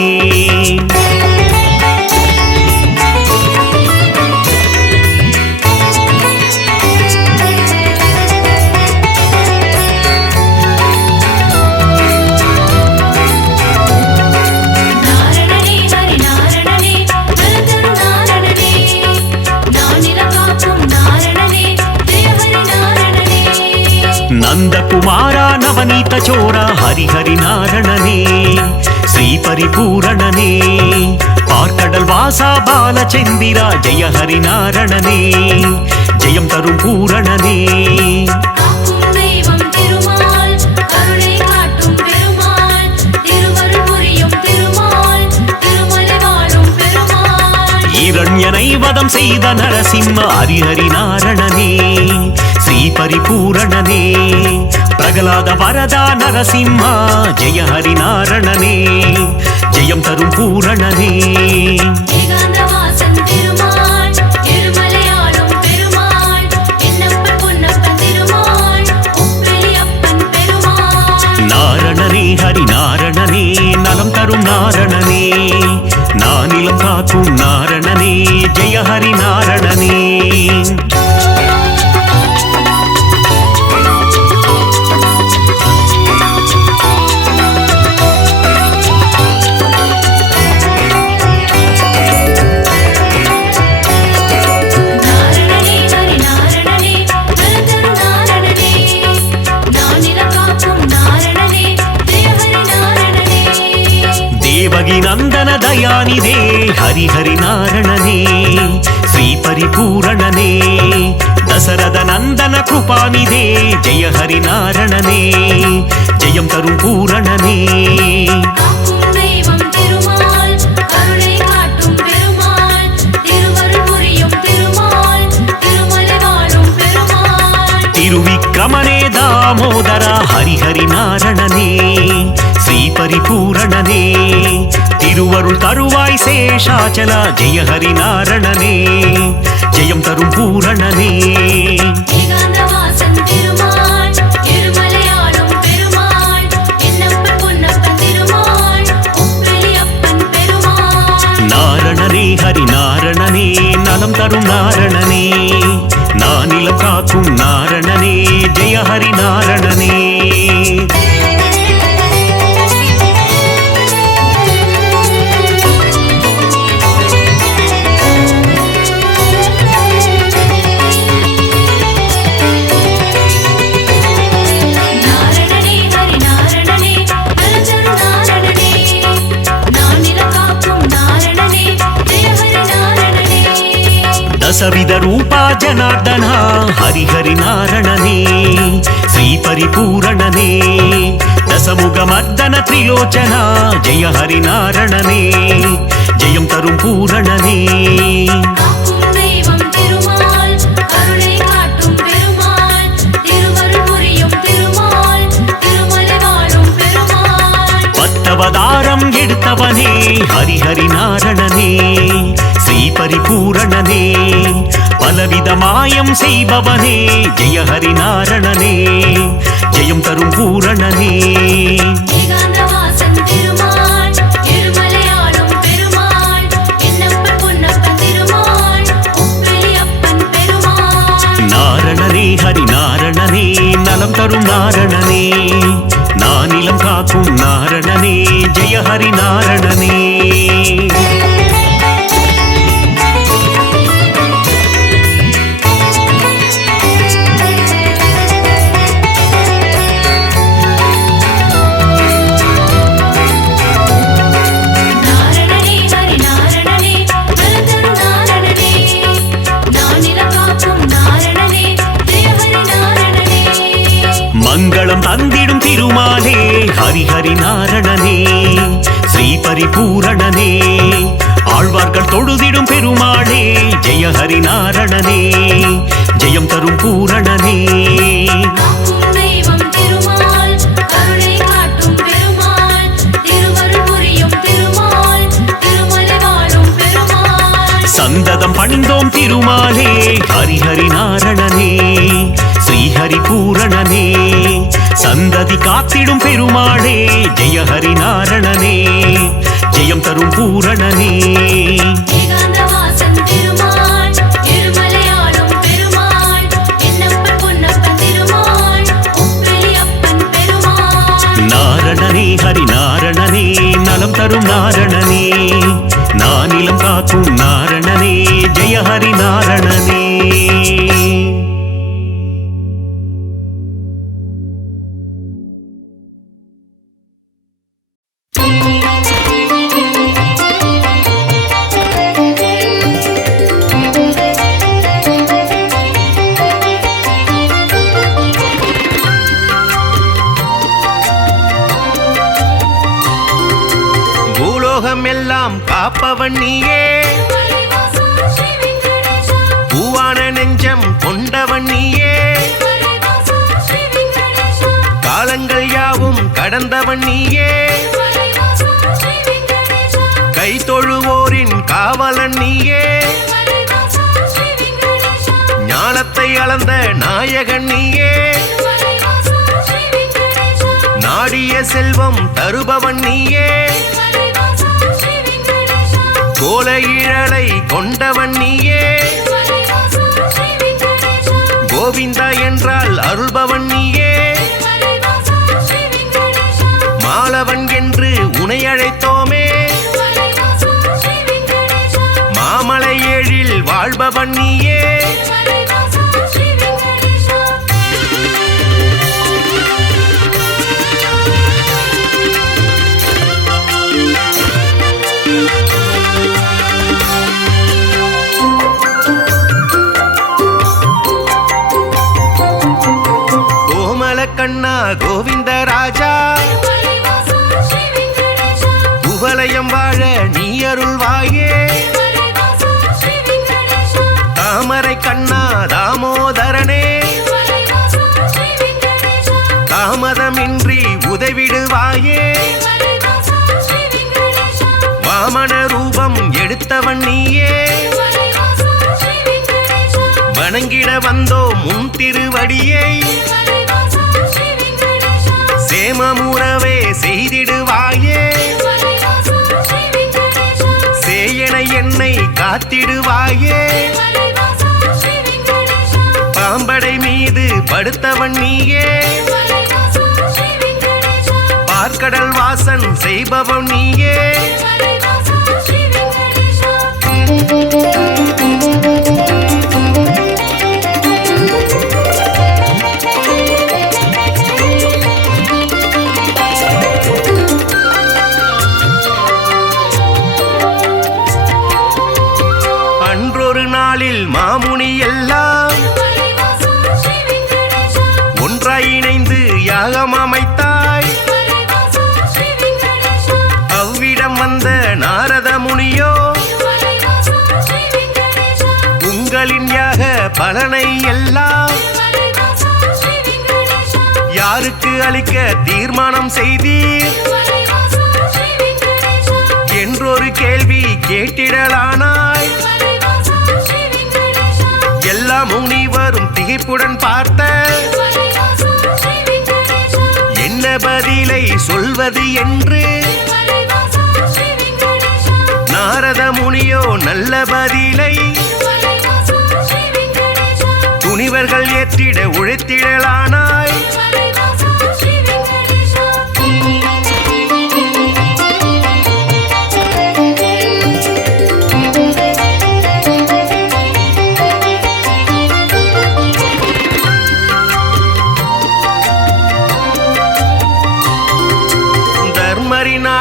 ನಂದಕುಮಾರ ನವನೀತ ಚೋರ ಹರಿಹರಿ ನಾರಣನೇ ಶ್ರೀ ಪರಿಪೂರಣನೇ பார்க்கடல் வாசா பாலச்சந்திரா ஜெய ஹரிநாரணனே ஜெயம் தரும் பூரணனே காக்கும் தெய்வம் திருமால் கருணை காட்டும் பெருமாள் திருவருள் புரியும் திருமால் திருமலை வாழும் பெருமாள் இரண்யனை வதம் செய்த நரசிம்ம ஹரிஹரி நாரணனே ஸ்ரீ பரிபூரணனே பிரகலாத வரதா நரசிம்மா ஜெய ஹரிநாரணனே ஜெயம் தரும் பூரணனே ஏகாந்தவாசன் திருமால் இருமலையாளும் பெருமாள் என்னப்பன் பொன்னப்பன் திருமாள் உப்பெளி அப்பன் பெருமாள் நாரணனே ஹரி நாரணனே நலம் தரும் நாரணனே நானிலம் காக்கும் நாரணனே ஜெய ஹரி நாரணனே நாரணனே ஹரி நாரணனே நலந்தரு நாரணனே நானிலம் காக்கும் நாரணனே ஜெய ஹரி நாரணனே தேவகி நந்தன தயாநிதே ஹரிஹரி நாரணனே ஸ்ரீ பரிபூரணனே தசரத நந்தன கிருபாநிதே ஜெய ஹரி நாரணனே ஜெயம் தரும் பூரணனே காக்கும் தெய்வம் திருமால் கருணை காட்டும் பெருமாள் திருவருள் புரியும் திருமால் திருமலை வாழும் பெருமாள் திருவிக்கிரமனே தாமோதரா ஹரிஹரி நாரணனே ஸ்ரீ பரிபூரணனே திருவருள் தருவாய் சேஷாச்சலா ஜெய ஹரி நாரணனே ஜெயம் தரும் பூரணனே ஏகாந்தவாசன் திருமால் இருமலையாளும் பெருமாள் என்னப்பன் பொன்னப்பன் திருமாள் உப்பெளி அப்பன் பெருமாள் நாரணனே ஹரி நாரணனே நலம் தரும் நாரணனே நானிலம் காக்கும் நாரணனே ஜெய ஹரி நாரணனே நாரணனே ஹரி நாரணனே நலந்தரு நாரணனே நானிலம் காக்கும் நாரணனே ஜெய ஹரி நாரணனே ದಸವಿಧ ರೂಪ ಜನಾರ್ದನ ಹರಿಹರಿ ನಾರಣನೇ ಶ್ರೀ ಪರಿಪೂರಣನೇ ದಸಮುಗ ಮರ್ದನ ತ್ರಿಲೋಚನ ಜಯ ಹರಿ ನಾರಣನೇ ಜಯಂ ತರುಂ பூரணனே காக்கும் தெய்வம் திருமால் கருணை காட்டும் பெருமாள் திருவருள் புரியும் திருமால் திருமலை வாழும் பெருமாள் பத்தவதாரம் எடுத்தவனே ஹரிஹரி நாரணனே ஸ்ரீ பரிபூரணனே பலவித மாயம் செய்பவனே ஜெய ஹரி நாரணனே ஜெயம் தரும் பூரணனே ஏகாந்தவாசன் திருமால் இருமலையாளும் பெருமாள் என்னப்பன் பொன்னப்பன் திருமாள் உப்பெளி அப்பன் பெருமாள் நாரணனே ஹரி நாரணனே நலம் தரும் நாரணனே நானிலம் காக்கும் நாரணனே ஜெய ஹரி நாரணனே நாரணனே ஹரி நாரணனே நலந்தரு நாரணனே நானிலம் காக்கும் நாரணனே ஜெய ஹரி நாரணனே மங்களம் தந்திடும் திருமாலே ஹரிஹரி நாரணனே ஸ்ரீ பரிபூரணனே ஆழ்வார்கள் தொழுதிடும் பெருமாளே ஜெய ஹரி நாரணனே ஜெயம் தரும் பூரணனே காக்கும் தெய்வம் திருமால் கருணை காட்டும் பெருமாள் திருவருள் புரியும் திருமால் திருமலை வாழும் பெருமாள் சந்ததம் பணிந்தோம் திருமாலே ஹரிஹரி நாரணனே ஸ்ரீஹரி பூரணனே சந்ததி காத்திடும் பெருமாளே ஜெய ஹரி நாரணனே ஜெயம் தரும் பூரணனே ஏகாந்தவாசன் திருமால் இருமலையாளும் பெருமாள் என்னப்பன் பொன்னப்பன் திருமாள் உப்பெளி அப்பன் பெருமாள் நாரணனே ஹரி நாரணனே நலம் தரும் நாரணனே நானிலம் காக்கும் நாரணனே ஜெய ஹரி நாரணனே உலகம் எல்லாம் காப்பவன் நீயே பூவான நெஞ்சம் கொண்டவன் நீயே காலங்கள் யாவும் கடந்தவன் நீயே கை தொழுவோரின் காவலன் நீயே ஞானத்தை அளந்த நாயகன் நீயே நாடிய செல்வம் தருபவன் நீயே கோல இழலை கொண்டவன் நீயே கோவிந்தா என்றால் அருள்பவன் நீயே மாலவன் என்று உனை அழைத்தோமே மாமலை ஏழில் வாழ்பவன் நீயே கண்ணா கோவிந்த ராஜா குவலயம் வாழ நீ அருள்வாயே தாமரை கண்ணா தாமோதரனே தாமதமின்றி உதவிடுவாயே வாமன ரூபம் எடுத்தவன் நீயே வணங்கிட வந்தோ முன் திருவடியை சேமமுறவே செய்திடுவாயே சேயன என்னை காத்திடுவாயே பாம்படை மீது படுத்தவன் நீயே பார்க்கடல் வாசன் செய்பவன் நீயே மாமுனி எல்லாம் ஒன்றாய் இணைந்து யாகம் அமைத்தாய் அவ்விடம் வந்த நாரத முனியோ உங்களின் யாக பலனை எல்லாம் யாருக்கு அளிக்க தீர்மானம் செய்தீர் என்றொரு கேள்வி கேட்டிடலானாய் எல்லா முனிவரும் திகைப்புடன் பார்த்த என்ன பதிலை சொல்வது என்று நாரத முனியோ நல்ல பதிலை துணிவர்கள் ஏற்றிட உழைத்திடலானாய்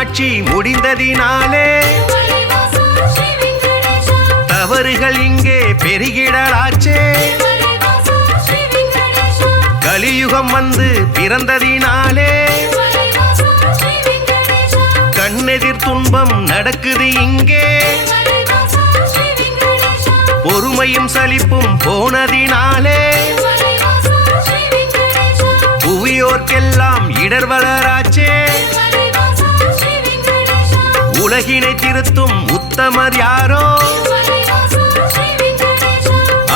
ஆட்சி முடிந்ததினாலே தவறுகள் இங்கே பெருகிடலாச்சே கலியுகம் வந்து பிறந்ததினாலே கண்ணெதிர் துன்பம் நடக்குது இங்கே பொறுமையும் சலிப்பும் போனதினாலே புவியோர்க்கெல்லாம் இடர் வளராச்சே உலகினை திருத்தும் உத்தமர் யாரோ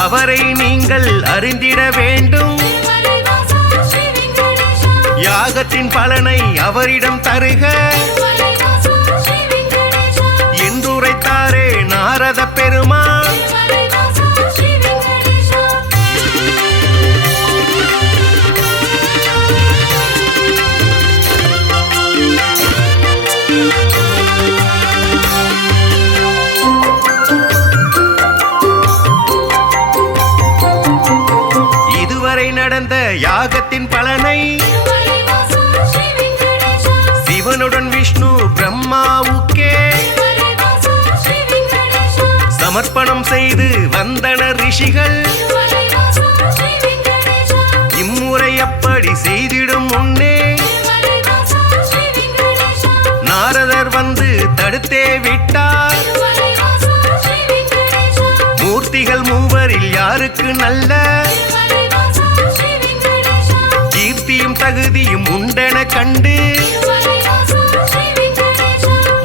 அவரை நீங்கள் அறிந்திட வேண்டும் யாகத்தின் பலனை அவரிடம் தருக என்றுரைத்தாரே நாரத பெருமான் நடந்த யாகத்தின் பலனை சிவனுடன் விஷ்ணு பிரம்மாவுக்கே சமர்ப்பணம் செய்து வந்தனர் ரிஷிகள் இம்முறை அப்படி செய்திடும் முன்னே நாரதர் வந்து தடுத்தே விட்டார் மூர்த்திகள் மூவரில் யாருக்கு நல்ல கீர்த்தியும் தகுதியும் உண்டென கண்டு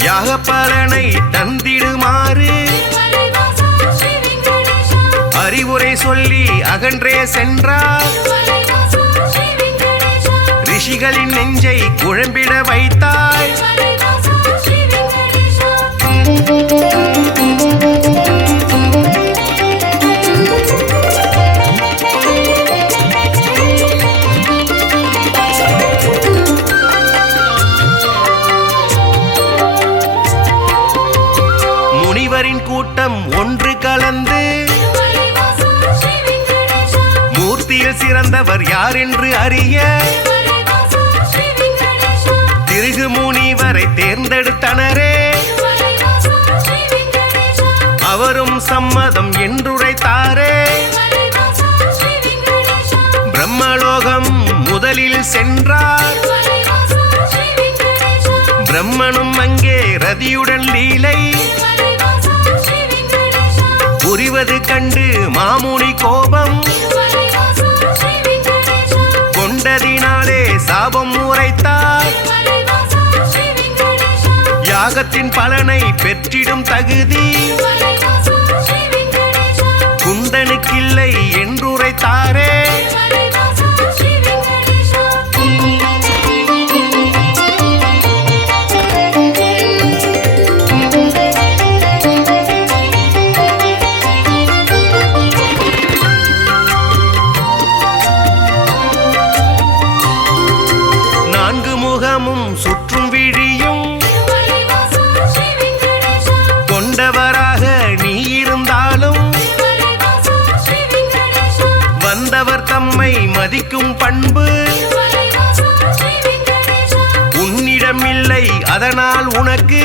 யாகப்பலனை தந்திடுமாறு அறிவுரை சொல்லி அகன்றே சென்றார் ரிஷிகளின் நெஞ்சை குழம்பிட வைத்தாய் முனிவரின் கூட்டம் ஒன்று கலந்து மூர்த்தியில் சிறந்தவர் யார் என்று அறிய திருகு முனிவரை தேர்ந்தெடுத்தனரே அவரும் சம்மதம் என்றுரைத்தாரே பிரம்மலோகம் முதலில் சென்றார் பிரம்மனும் அங்கே ரதியுடன் லீலை புரிவது கண்டு மாமுனி கோபம் கொண்டதினாலே சாபம் உரைத்தார் யாகத்தின் பலனை பெற்றிடும் தகுதி குந்தனுக்கில்லை என்றுரைத்தாரே நான்கு முகமும் சுற்றும் விழியும் கொண்டவராக நீ இருந்தாலும் வந்தவர் தம்மை மதிக்கும் பண்பு உன்னிடம் இல்லை அதனால் உனக்கு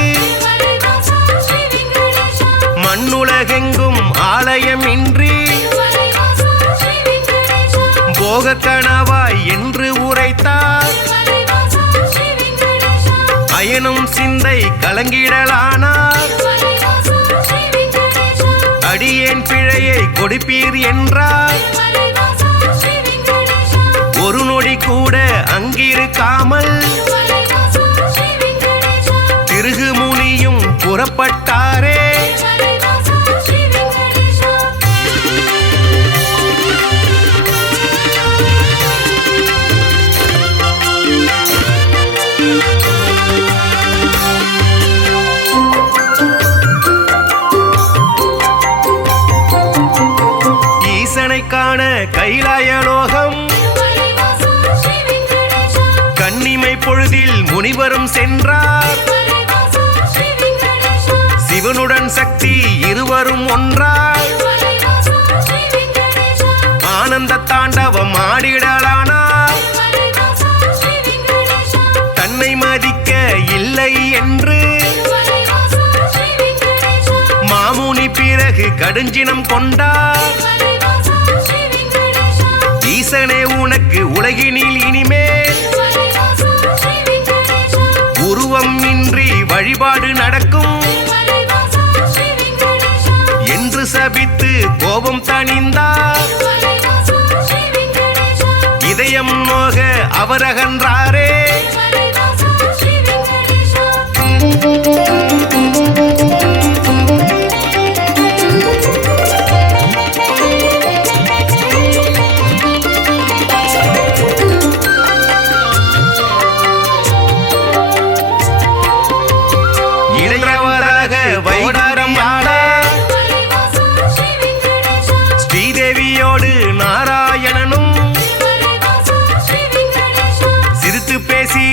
மண்ணுலகெங்கும் ஆலயம் இன்றி போக கணவாய் என்று உரைத்தார் அயனும் சிந்தை கலங்கிடலானார் அடியேன் பிழையை கொடுப்பீர் என்றார் ஒரு நொடி கூட அங்கிருக்காமல் திருகு முனியும் புறப்பட்டாரே காண கைலாயலோகம் கன்னிமை பொழுதில் முனிவரும் சென்றார் சிவனுடன் சக்தி இருவரும் ஒன்றார் ஆனந்த தாண்டவம் ஆடிடலானார் தன்னை மதிக்க இல்லை என்று மாமுனி பிறகு கடுஞ்சினம் கொண்டார் ஈசனே உனக்கு உலகினில் இனிமேல் உருவம் இன்றி வழிபாடு நடக்கும் என்று சபித்து கோபம் தணிந்தார் இதயம் நோக அவர் அகன்றாரே வைடாரம் ஆட ஸ்ரீதேவியோடு நாராயணனும் சிரித்து பேசி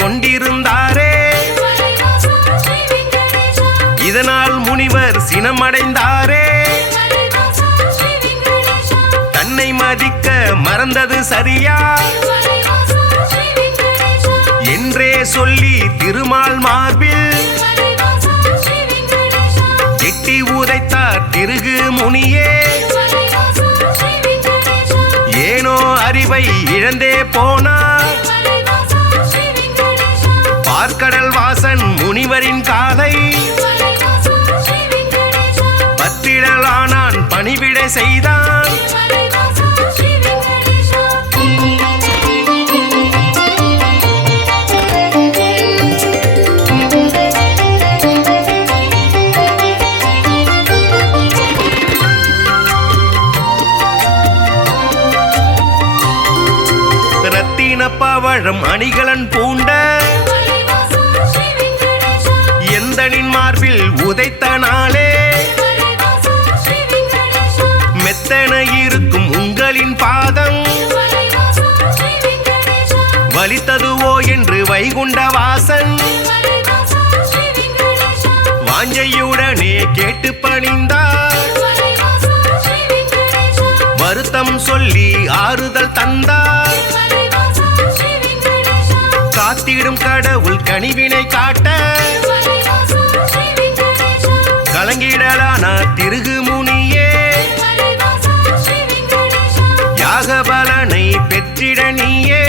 கொண்டிருந்தாரே இதனால் முனிவர் சினமடைந்தாரே தன்னை மதிக்க மறந்தது சரியா என்றே சொல்லி திருமால் மார்பில் எட்டி உதைத்தார் திருகு முனியே ஏனோ அறிவை இழந்தே போனார் பார்க்கடல் வாசன் முனிவரின் காலை பத்திடலானான் பணிவிட செய்தான் பவழம் அணிகலன் பூண்ட எந்தனின் மார்பில் உதைத்த நாளே மெத்தன இருக்கும் உங்களின் பாதம் வலித்ததுவோ என்று வைகுண்ட வாசன் வாஞ்சையுடனே கேட்டு பணிந்தார் வருத்தம் சொல்லி ஆறுதல் தந்தார் காத்திடும் கடவுள் கனிவினை காட்ட கலங்கிடலான திருகு முனியே யாக பலனை பெற்றிட நீயே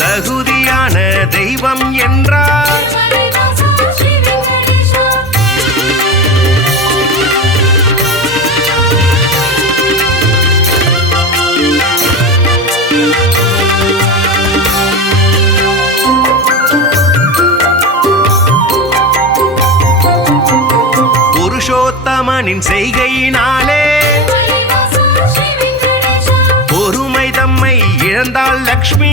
தகுதியான தெய்வம் என்றார் புருஷோத்தமனின் செய்கையினாலே பொறுமை தம்மை இழந்தாள் லக்ஷ்மி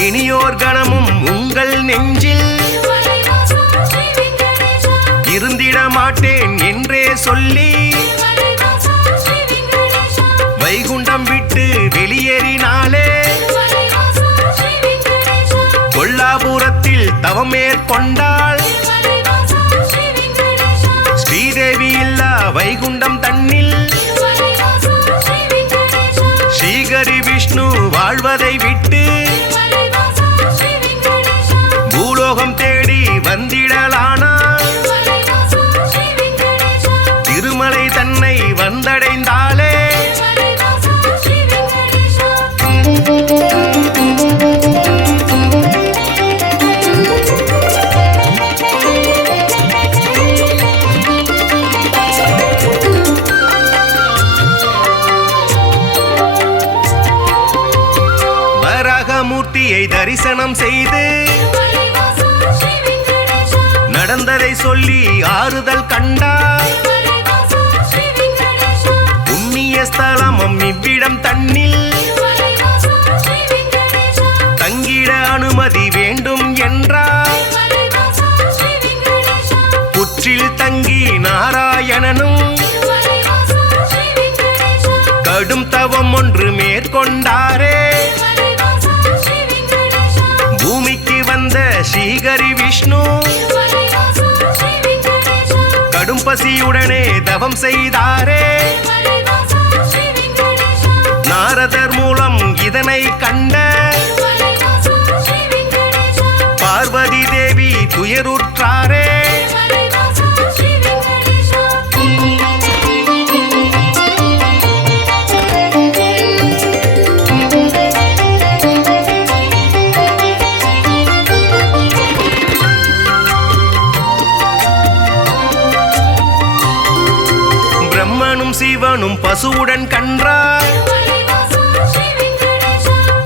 இனியோர் கணமும் உங்கள் நெஞ்சில் இருந்திட மாட்டேன் என்றே சொல்லி வைகுண்டம் விட்டு வெளியேறினாலே கொல்லாபுரத்தில் தவம் மேற்கொண்டாள் ஸ்ரீதேவி இல்லா வைகுண்டம் தன்னில் ஸ்ரீகரி விஷ்ணு வாழ்வதை விட்டு பூலோகம் தேடி வந்திடலானாள் திருமலை தன்னை வந்தடைந்தாளே மூர்த்தியை தரிசனம் செய்து நடந்ததை சொல்லி ஆறுதல் கண்டார் புண்ணிய ஸ்தலமும் இவ்விடம் தன்னில் தங்கிட அனுமதி வேண்டும் என்றார் புற்றில் தங்கி நாராயணனும் கடும் தவம் ஒன்று மேற்கொண்டாரே பூமிக்கு வந்த ஸ்ரீகரி விஷ்ணு கடும் பசியுடனே தவம் செய்தாரே நாரதர் மூலம் இதனை கண்ட பார்வதி தேவி துயருற்றாரே சிவனும் பசுவுடன் கன்றார்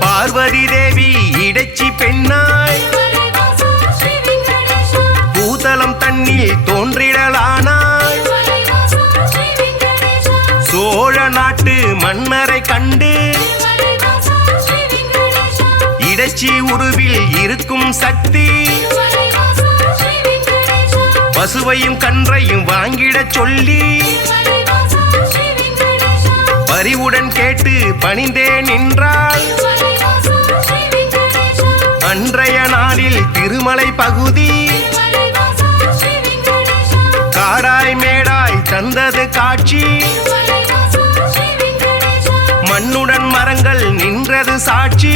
பார்வதி தேவி இடைச்சி பெண்ணாய் பூதலம் தன்னில் தோன்றிடலானாய் சோழ நாட்டு மன்னரை கண்டு இடைச்சி உருவில் இருக்கும் சக்தி பசுவையும் கன்றையும் வாங்கிடச் சொல்லி பரிவுடன் கேட்டு பணிந்தே நின்றாள் அன்றைய நாளில் திருமலை பகுதி காடாய் மேடாய் தந்தது காட்சி மண்ணுடன் மரங்கள் நின்றது சாட்சி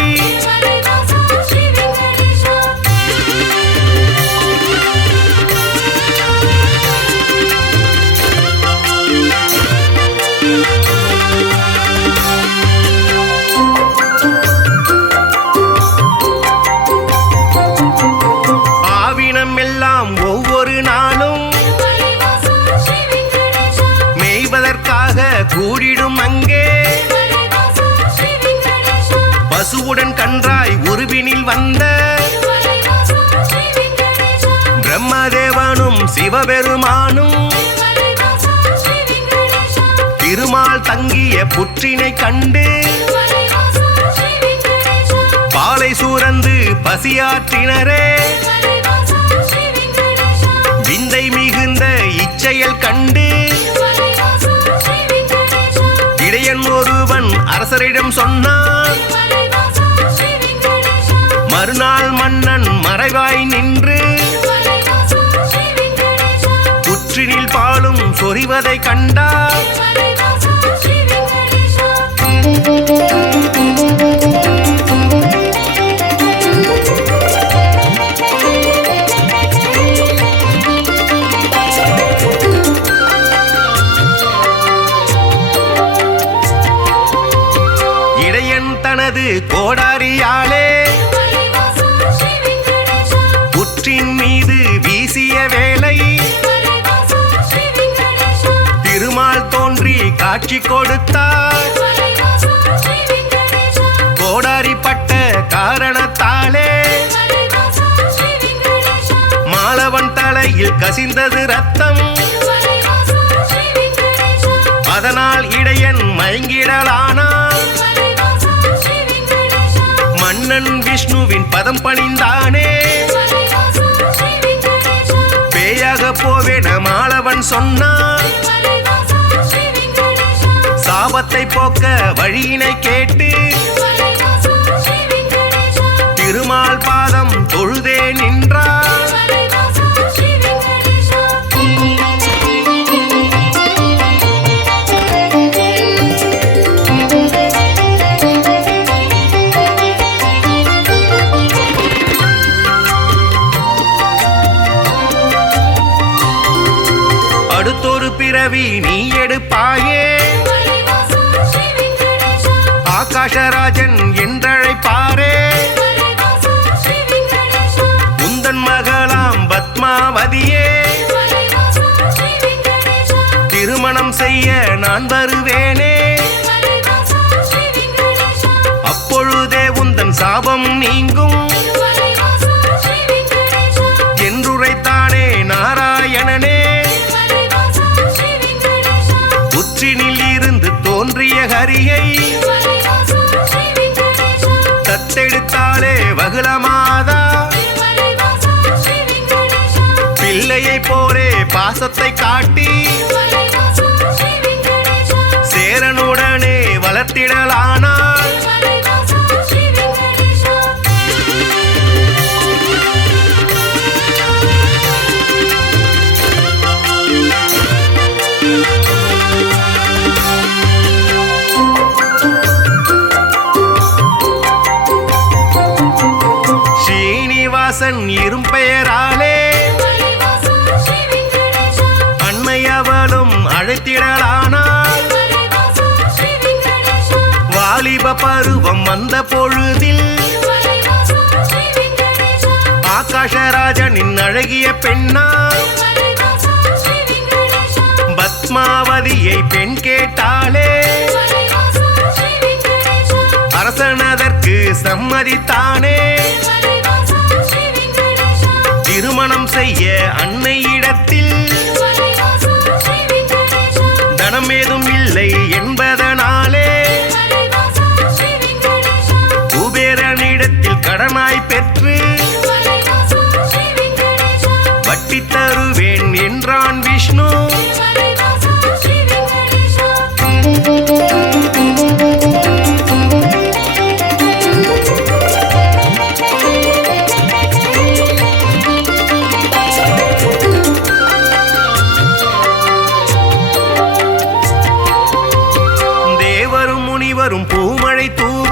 செய்வதற்காக கூடிடும் அங்கே பசுவுடன் கன்றாய் உருவினில் வந்த பிரம்மதேவனும் சிவபெருமானும் திருமால் தங்கிய புற்றினை கண்டு பாலை சூரந்து பசியாற்றினரே விந்தை மிகுந்த இச்செயல் கண்டு இடையன் ஒருவன் அரசரிடம் சொன்னான் மறுநாள் மன்னன் மறைவாய் நின்று புற்றினில் பாலும் சொரிவதை கண்டார் இடையன் தனது கோடாரியாலே புற்றின் மீது வீசிய வேளை திருமால் தோன்றி காட்சி கொடுத்தார் கோடாரிப்பட்ட காரணத்தாலே மாலவன் தலையில் கசிந்தது ரத்தம் அதனால் இடையன் மயங்கிடலானான் மன்னன் விஷ்ணுவின் பதம் பணிந்தானே பேயாக போவேன மாலவன் சொன்னான் சாபத்தை போக்க வழியினை கேட்டு திருமால் பாதம் தொழுதே நின்றார் அடுத்தொரு பிறவி நீ எடுப்பாயே ஆகாஷராஜன் என்றழைப்பாரே உந்தன் மகளாம் பத்மாவதியே திருமணம் செய்ய நான் வருவேனே அப்பொழுதே உந்தன் சாபம் நீங்கும் என்றுரைத்தானே நாராயணனே புற்றினில் இருந்து தோன்றிய ஹரியை தத்தெடுத்தாளே வகுளமாதா பிள்ளையை போலே பாசத்தை காட்டி சேரனுடனே வளர்த்திடலானாள் ஸ்ரீனிவாசன் இரும்பெயராலே அன்னையவளும் அழைத்திடலானாள் வாலிப பருவம் வந்த பொழுதில் ஆகாஷராஜனின் அழகிய பெண்ணா பத்மாவதியை பெண் கேட்டாளே அரசனதற்கு சம்மதித்தானே திருமணம் செய்ய அன்னையிடத்தில் தனம் ஏதும் இல்லை என்பதனாலே குபேரனிடத்தில் கடனாய் பெற்று வட்டி தருவேன் என்றான் விஷ்ணு வரும் பூமழை தூவ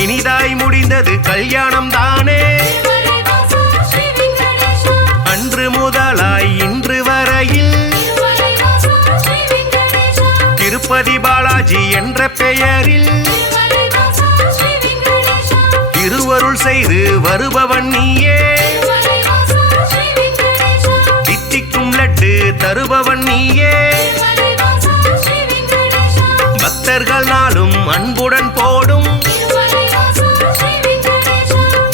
இனிதாய் முடிந்தது கல்யாணம் தானே அன்று முதலாய் இன்று வரையில் திருப்பதி பாலாஜி என்ற பெயரில் திருவருள் செய்து வருபவன் நீயே தித்திக்கும் லட்டு தருபவன் நீயே பக்தர்கள் நாளும் அன்புடன் போடும்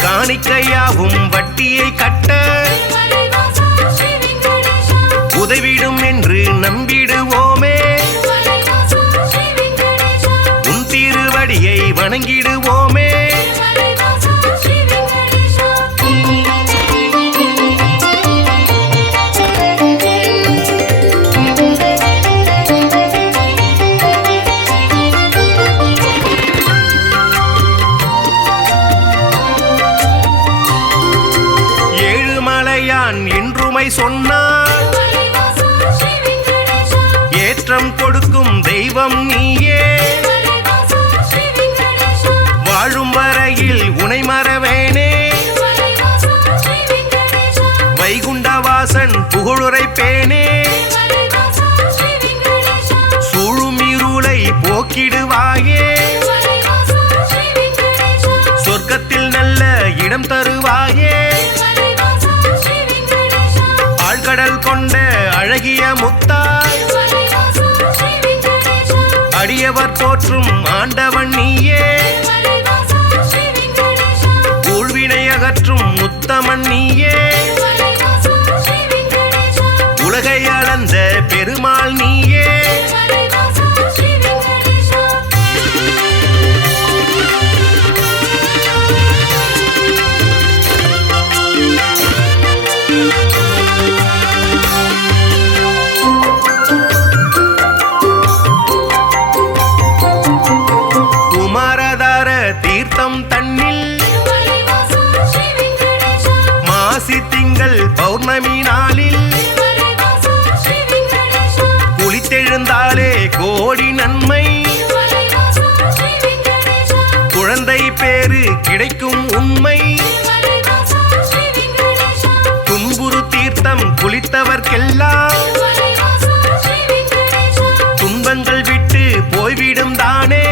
காணிக்கையாவும் வட்டியை கட்ட உதவிடும் என்று நம்பிடுவோமே உன் திருவடியை வணங்கிடுவோமே ஏழுமலையான் என்றுமை சொன்னார் ஏற்றம் கொடுக்கும் தெய்வம் நீயே வாழும் வரையில் உனை மறவேனே வைகுண்டவாசன் புகழுரைப்பேனே சூழும் இருளை போக்கிடுவாயே சொர்க்கத்தில் நல்ல இடம் தருவாயே ஆழ்கடல் கொண்ட அழகிய முத்தாய் அடியவர் போற்றும் ஆண்டவன் நீயே ஊழ்வினை அகற்றும் முத்தமன் நீயே உலகை அளந்த பெருமாள் நீயே குமாரதார தீர்த்தம் தன்னில் மாசி திங்கள் பௌர்ணமி நாளில் குளித்தெழுந்தாலே கோடி நன்மை குழந்தை பேரு கிடைக்கும் உண்மை துன்புறு தீர்த்தம் குளித்தவர்க்கெல்லாம் துன்பங்கள் விட்டு போய்விடும் தானே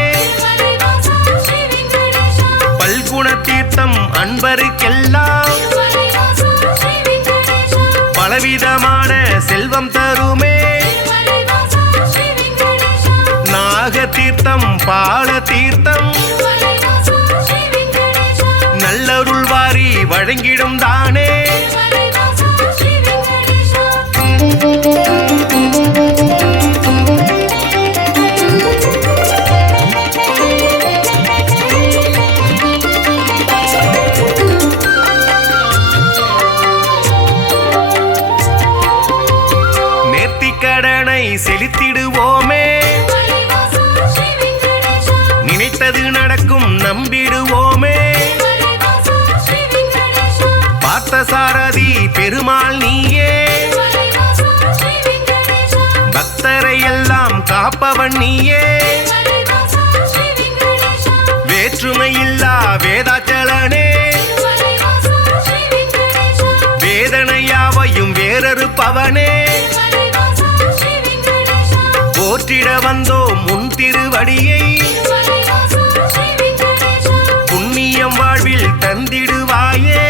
பல்குண தீர்த்தம் அன்பருக்கெல்லாம் பலவிதமான செல்வம் தருமே நாக தீர்த்தம் பால தீர்த்தம் நல்லருள் வாரி வழங்கிடும் தானே நேர்த்திக்கடனை செலுத்திடுவோமே நினைத்தது நடக்கும் நம்பிடுவோமே பார்த்தசாரதி பெருமாள் நீயே பக்தரை எல்லாம் காப்பவன் நீயே வேற்றுமையில்லா வேதாச்சலனே வேதனையாவையும் வேறறுப்பவனே போற்றிட வந்தோம் முன் திருவடியை புண்ணியம் வாழ்வில் தந்திடுவாயே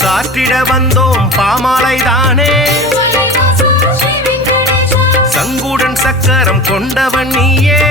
சாற்றிட வந்தோம் பாமாலைதானே சங்குடன் சக்கரம் கொண்டவன் நீயே